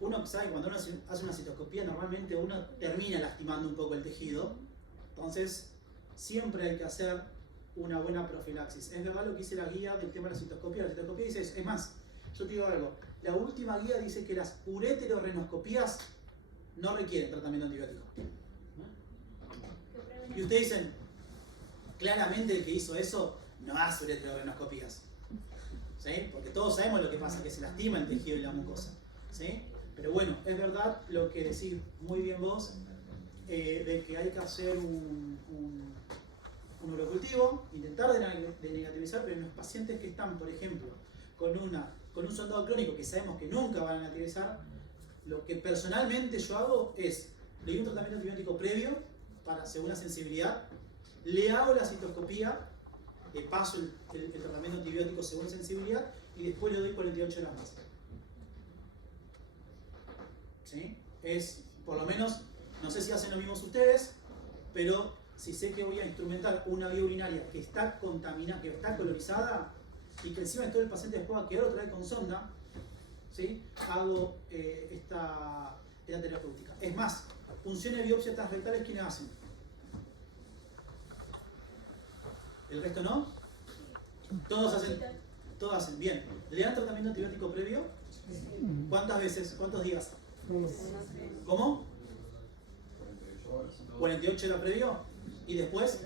uno sabe que cuando uno hace una citoscopía normalmente uno termina lastimando un poco el tejido, entonces siempre hay que hacer una buena profilaxis. Es verdad lo que dice la guía del tema de la citoscopía dice eso. Es más, yo te digo algo, la última guía dice que las ureterorenoscopías no requieren tratamiento antibiótico. Y ustedes dicen, claramente el que hizo eso no hace ureterorenoscopías, ¿sí? Porque todos sabemos lo que pasa, que se lastima el tejido y la mucosa, ¿sí? Pero bueno, es verdad lo que decís muy bien vos, de que hay que hacer un urocultivo, intentar de negativizar, pero en los pacientes que están, por ejemplo, con un sondado crónico que sabemos que nunca van a negativizar, lo que personalmente yo hago es, le doy un tratamiento antibiótico previo, según la sensibilidad, le hago la citoscopía, le paso el tratamiento antibiótico según la sensibilidad y después le doy 48 horas más. ¿Sí? Es, por lo menos, no sé si hacen lo mismo ustedes, pero si sé que voy a instrumentar una vía urinaria que está contaminada, que está colorizada y que encima todo el paciente después va a quedar otra vez con sonda, ¿sí? Hago esta terapéutica. Es más, punciones de biopsia transrectales, ¿quiénes hacen? ¿El resto no? Todos hacen. Bien. ¿Le dan tratamiento antibiótico previo? ¿Cuántas veces? ¿Cuántos días? ¿Cómo? 48 horas previo. ¿Y después?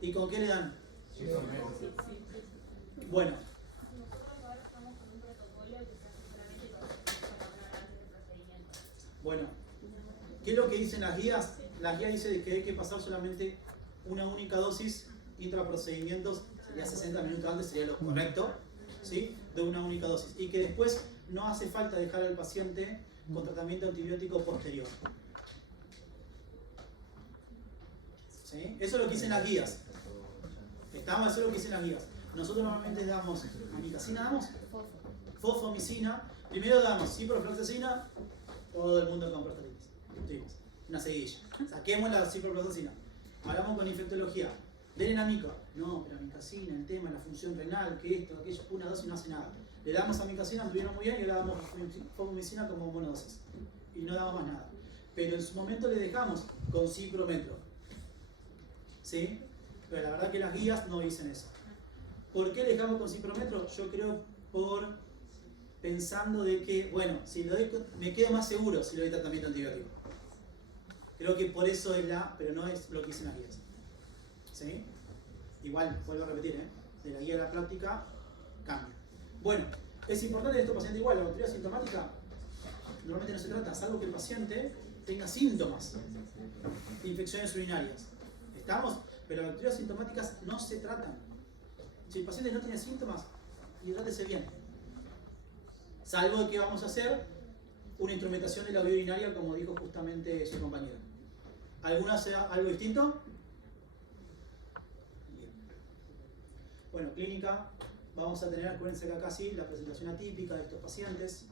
¿Y con qué le dan? Bueno. Bueno. ¿Qué es lo que dicen las guías? Las guías dicen que hay que pasar solamente una única dosis intraprocedimientos, sería 60 minutos antes, sería lo correcto, ¿sí? De una única dosis. Y que después no hace falta dejar al paciente con tratamiento antibiótico posterior. ¿Sí? Eso es lo que dicen las guías. Eso es lo que dicen las guías. Nosotros normalmente damos amikacina, damos fosfomicina. Primero damos ciprofloxacina, todo el mundo con prostatitis. Tuvimos una seguidilla. Saquemos la ciprofloxacina. Hablamos con infectología. Denle amica. No, pero amikacina, el tema, la función renal, que esto, aquello, una dosis no hace nada. Le damos amikacina, estuvieron muy bien, y ahora damos fosfomicina como monodosis. Y no damos más nada. Pero en su momento le dejamos con ciprometro. ¿Sí? Pero la verdad que las guías no dicen eso. ¿Por qué le dejamos con ciprometro? Yo creo pensando de que, bueno, si lo doy, me quedo más seguro si le doy tratamiento antibiótico. Creo que por eso es pero no es lo que dicen las guías. ¿Sí? Igual, vuelvo a repetir, de la guía a la práctica cambia. Bueno, es importante en estos pacientes igual, la bacteria sintomática normalmente no se trata, salvo que el paciente tenga síntomas de infecciones urinarias. ¿Estamos? Pero las bacterias sintomáticas no se tratan. Si el paciente no tiene síntomas, hidrátese bien. Salvo que vamos a hacer una instrumentación de la vía urinaria, como dijo justamente su compañero. ¿Alguna sea algo distinto? Bien. Bueno, clínica. Vamos a tener, acuérdense que acá sí, la presentación atípica de estos pacientes.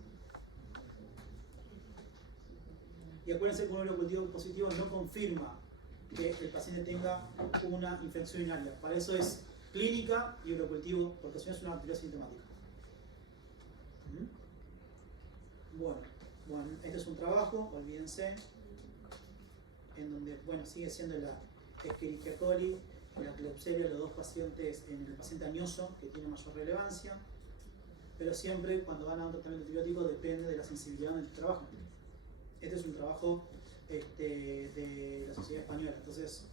Y acuérdense que un urocultivo positivo no confirma que el paciente tenga una infección urinaria. Para eso es clínica y urocultivo, porque si no es una bacteria sintomática. Bueno, este es un trabajo, olvídense, en donde, bueno, sigue siendo la Escherichia coli y la Klebsiella, los dos pacientes, en el paciente añoso, que tiene mayor relevancia, pero siempre cuando van a un tratamiento antibiótico depende de la sensibilidad del trabajo. Este es un trabajo de la Sociedad Española, entonces,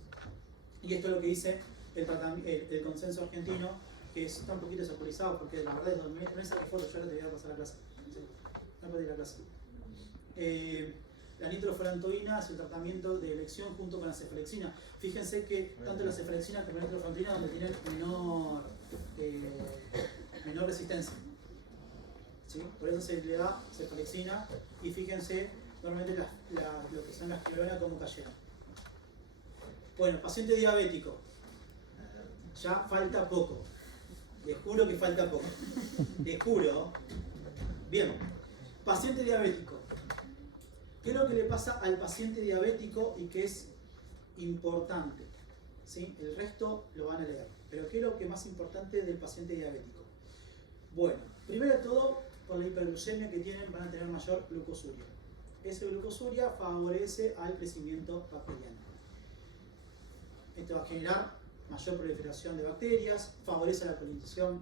y esto es lo que dice el consenso argentino, que está un poquito desactualizado, porque la verdad es donde me saqué fotos, yo ahora te voy a pasar a clase. No puedo ir a clase. La nitrofurantoína es el tratamiento de elección junto con la cefalexina. Fíjense que tanto la cefalexina como la nitrofurantoína donde tienen menor resistencia. ¿Sí? Por eso se le da cefalexina y fíjense normalmente lo que son las cloronas como cayeron. Bueno, paciente diabético. Ya falta poco. Les juro que falta poco. Les juro. Bien. Paciente diabético. ¿Qué es lo que le pasa al paciente diabético y que es importante? ¿sí? El resto lo van a leer. Pero ¿qué es lo que es más importante del paciente diabético? Bueno, primero de todo, por la hiperglucemia que tienen, van a tener mayor glucosuria. Esa glucosuria favorece al crecimiento bacteriano. Esto va a generar mayor proliferación de bacterias, favorece la colonización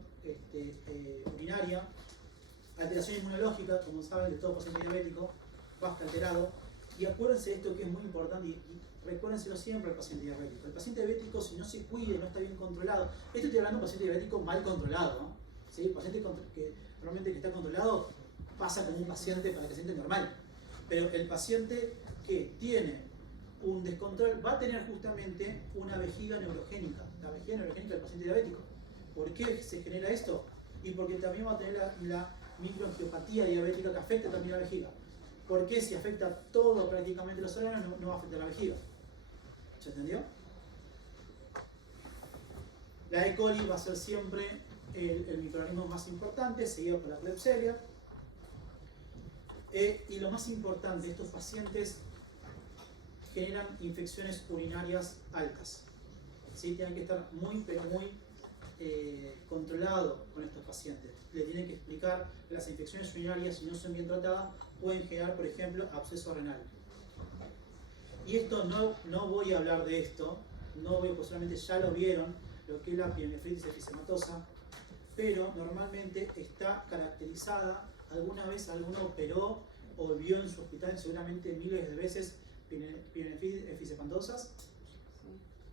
urinaria, alteración inmunológica, como saben, de todo paciente diabético, va a estar alterado. Y acuérdense de esto que es muy importante, y recuérdenselo siempre al paciente diabético. El paciente diabético, si no se cuide, no está bien controlado, esto estoy hablando de un paciente diabético mal controlado, ¿no? ¿Sí? El paciente que normalmente que está controlado pasa como un paciente para el paciente normal. Pero el paciente que tiene un descontrol va a tener justamente una vejiga neurogénica, la vejiga neurogénica del paciente diabético. ¿Por qué se genera esto? Y porque también va a tener la microangiopatía diabética que afecta también a la vejiga. Porque si afecta todo prácticamente los órganos, no va a afectar la vejiga. ¿Se entendió? La E. coli va a ser siempre el microorganismo más importante, seguido por la Klebsiella. Y lo más importante, estos pacientes generan infecciones urinarias altas. ¿Sí? Tienen que estar muy, pero muy controlados con estos pacientes. Le tienen que explicar que las infecciones urinarias, si no son bien tratadas, pueden generar, por ejemplo, absceso renal. Y esto no voy a hablar de esto, pues solamente ya lo vieron, lo que es la pielonefritis efisematosa, pero normalmente está caracterizada, alguna vez alguno operó o vio en su hospital seguramente miles de veces pielonefritis efisematosas.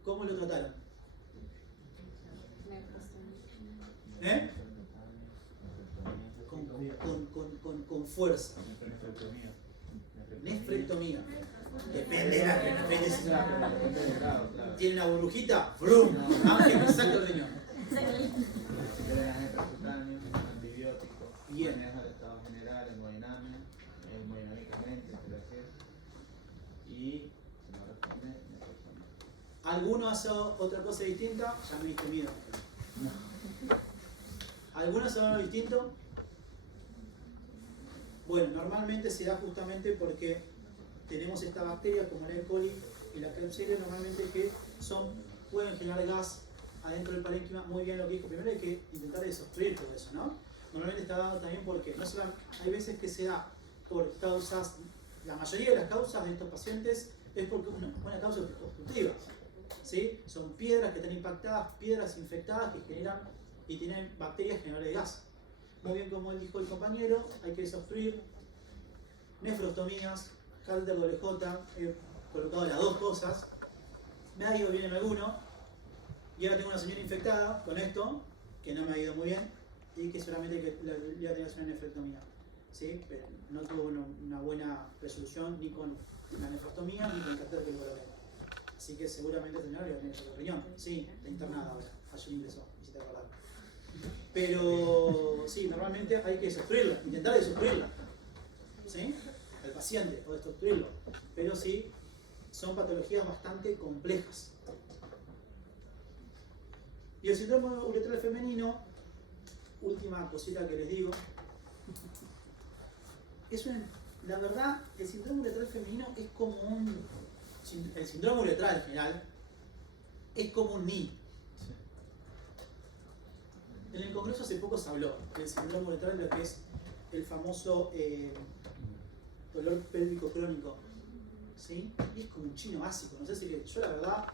¿Cómo lo trataron? ¿Eh? Con fuerza. Nefrectomía. Depende de la pielonefritis. ¿Tiene una burbujita? ¡Brum! Ángel, me saca el riñón. Antibiótico, bien. manejo del estado general, hemodinamia, hemodinámicamente, y si no responde, nefrectomía. ¿Alguno hace otra cosa distinta? Ya me diste miedo. ¿Alguno hace algo distinto? Bueno, normalmente se da justamente porque tenemos esta bacteria como la E. coli y la Klebsiella normalmente que pueden generar gas adentro del parénquima. Muy bien lo que dijo. Primero hay que intentar desobstruir todo eso, ¿no? Normalmente está dado también porque hay veces que se da por causas, la mayoría de las causas de estos pacientes es porque una causa obstructiva, ¿sí? Son piedras que están impactadas, piedras infectadas que generan y tienen bacterias generadores de gas. Muy bien, como dijo el compañero, hay que desobstruir. Nefrostomías, catéter doble J, he colocado las dos cosas. Me ha ido bien en alguno. Y ahora tengo una señora infectada con esto, que no me ha ido muy bien, y que seguramente le va a tener que hacer una nefrectomía. ¿Sí? Pero no tuvo una buena resolución ni con la nefrostomía ni con el catéter que le coloqué. Así que seguramente esta señora le va a tener que hacer el riñón. Sí, está internada ahora. Ayer ingresó, si te acordás. Pero sí, normalmente hay que desobstruirla, intentar desobstruirla. ¿Sí? El paciente, o desobstruirlo. Pero sí, son patologías bastante complejas. Y el síndrome uretral femenino, última cosita que les digo, la verdad, el síndrome uretral femenino es como el síndrome uretral en general, es como un NI. En el congreso hace poco se habló del síndrome uretral, lo que es el famoso dolor pélvico crónico. ¿Sí? Y es como un chino básico, no sé si yo la verdad,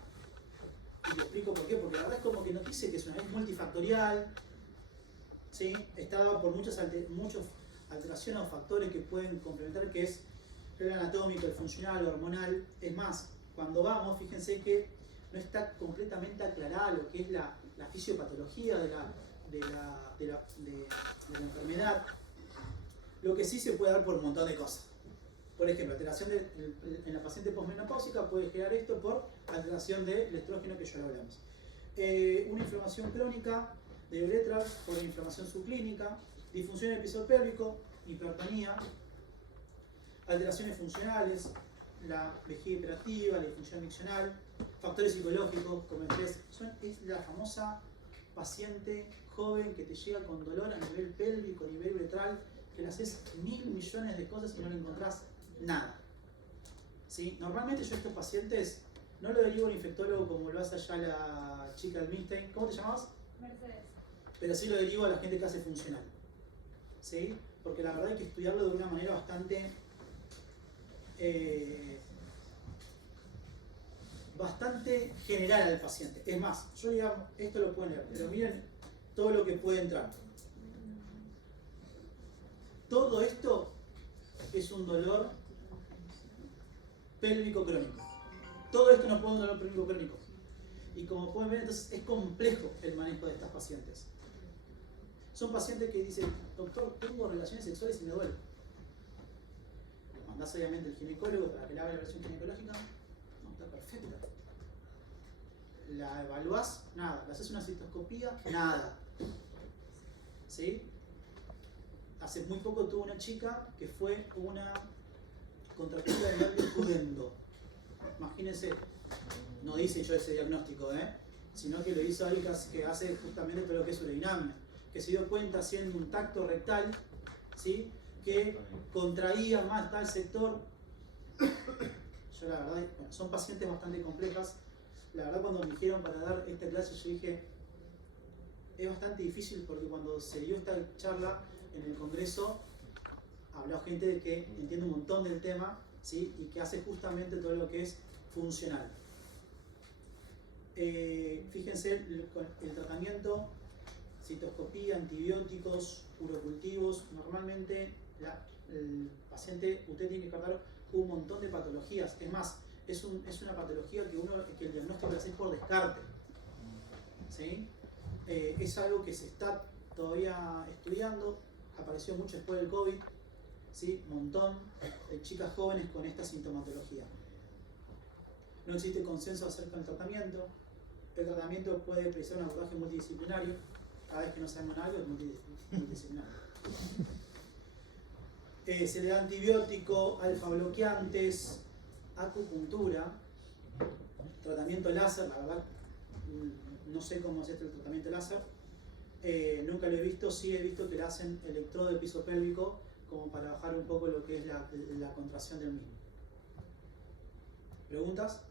y te explico por qué, porque la verdad es como que nos dice que es multifactorial, ¿sí? Está dado por muchas alteraciones o factores que pueden complementar, que es el anatómico, el funcional, el hormonal. Es más, cuando vamos, fíjense que no está completamente aclarada lo que es la fisiopatología de la enfermedad, lo que sí se puede dar por un montón de cosas. Por ejemplo, alteración en la paciente posmenopáusica puede generar esto por alteración del estrógeno, que ya lo hablamos. Una inflamación crónica de uretra por inflamación subclínica, disfunción del piso pélvico, hipertonía, alteraciones funcionales, la vejiga hiperactiva, la disfunción miccional, factores psicológicos como el estrés. Es la famosa paciente joven que te llega con dolor a nivel pélvico, a nivel uretral, que le haces 1000 millones de cosas y no le encontrás nada. ¿Sí? Normalmente yo a estos pacientes No lo derivo al infectólogo como lo hace allá la chica del Milstein. ¿Cómo te llamabas? Mercedes. Pero sí lo derivo a la gente que hace funcional. ¿Sí? Porque la verdad hay que estudiarlo de una manera bastante general al paciente. Es más, yo digamos, esto lo pueden leer, pero miren todo lo que puede entrar. Todo esto es un dolor pélvico crónico. Todo esto nos puede un dolor pélvico crónico. Y como pueden ver, entonces es complejo el manejo de estas pacientes. Son pacientes que dicen, doctor, tengo relaciones sexuales y me duele. Lo mandás obviamente al ginecólogo para que le haga la evaluación ginecológica. No, está perfecta. La evaluás, nada. Le haces una citoscopía, nada. ¿Sí? Hace muy poco tuve una chica que fue una contractura del nervio pudendo. Imagínense, no dice yo ese diagnóstico, sino que lo hizo alguien que hace justamente todo lo que es urodinamia, que se dio cuenta haciendo un tacto rectal, ¿sí? Que contraía más tal sector. Yo la verdad, bueno, son pacientes bastante complejas. La verdad cuando me dijeron para dar esta clase yo dije, es bastante difícil porque cuando se dio esta charla en el congreso, habló gente de que entiende un montón del tema, ¿sí? Y que hace justamente todo lo que es funcional. Fíjense el tratamiento, citoscopía, antibióticos, urocultivos. Normalmente el paciente, usted tiene que tratar un montón de patologías. Es más, es una patología que el diagnóstico lo hace por descarte. ¿Sí? Es algo que se está todavía estudiando. Apareció mucho después del COVID. ¿Sí? Un montón de chicas jóvenes con esta sintomatología. No existe consenso acerca del tratamiento. El tratamiento puede precisar un abordaje multidisciplinario. Cada vez que no sabemos algo es multidisciplinario. Se le da antibiótico, alfa bloqueantes, acupuntura, tratamiento láser. La verdad, no sé cómo es el tratamiento láser. Nunca lo he visto. Sí he visto que le hacen electrodo de piso pélvico como para bajar un poco lo que es la contracción del mismo. ¿Preguntas?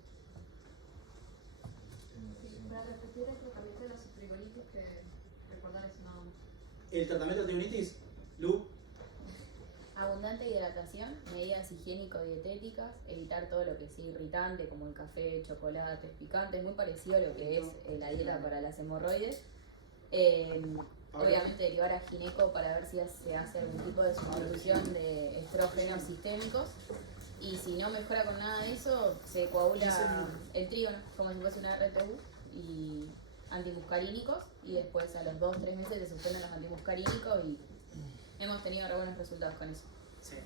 Para repetir el tratamiento de la citrigonitis, que recordar eso nada más. El tratamiento de citrigonitis, Lu. Abundante hidratación, medidas higiénico-dietéticas, evitar todo lo que sea irritante como el café, chocolates, picantes, muy parecido a lo que es la dieta para las hemorroides. Obviamente derivar a gineco para ver si se hace algún tipo de sustitución de estrógenos sistémicos. Y si no mejora con nada de eso, se coagula el trígono, como si fuese una RTU, y antimuscarínicos, y después a los 2-3 meses se suspenden los antimuscarínicos y hemos tenido re buenos resultados con eso. Sí,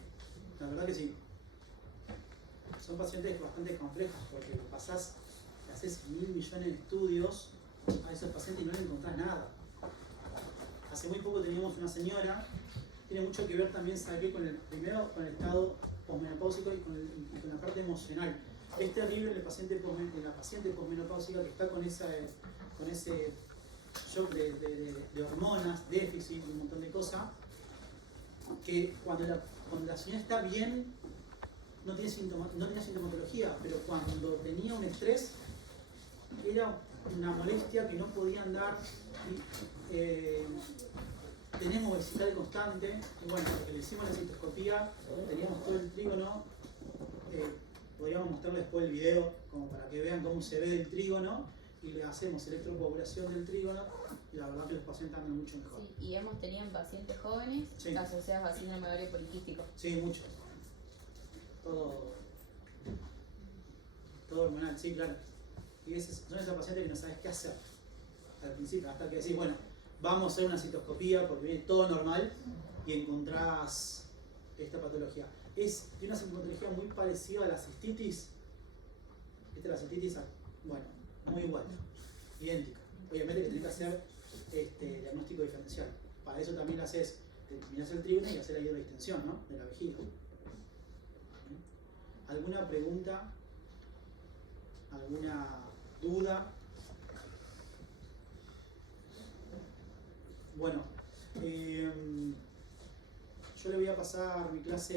la verdad que sí. Son pacientes bastante complejos porque pasás, haces 1000 millones de estudios a esos pacientes y no le encontrás nada. Hace muy poco teníamos una señora, tiene mucho que ver también, ¿sabe qué? Primero con el estado posmenopáusico y con la parte emocional. Es terrible en la paciente posmenopáusica que está con ese shock de hormonas, déficit, un montón de cosas, que cuando la señora está bien no tenía sintomatología, pero cuando tenía un estrés era una molestia que no podía andar. Teníamos obesidad constante, y bueno, porque le hicimos la citoscopía, teníamos todo el trígono. Podríamos mostrarles después el video como para que vean cómo se ve el trígono, y le hacemos electrocoagulación del trígono, y la verdad que los pacientes andan mucho mejor. Sí, y hemos tenido en pacientes jóvenes asociados a síndrome ovario poliquístico. Sí, muchos. Todo hormonal, sí, claro. Y son esas pacientes que no sabes qué hacer al principio, hasta que decís, bueno, vamos a hacer una citoscopía porque viene todo normal y encontrás esta patología. Es una sintomatología muy parecida a la cistitis. ¿Viste la cistitis? Bueno, muy igual, idéntica. Obviamente que tenés que hacer diagnóstico diferencial. Para eso también haces, terminás el trígono y hacer la hidrodistensión, ¿no? De la vejiga. ¿Alguna pregunta? ¿Alguna duda? Bueno, yo le voy a pasar mi clase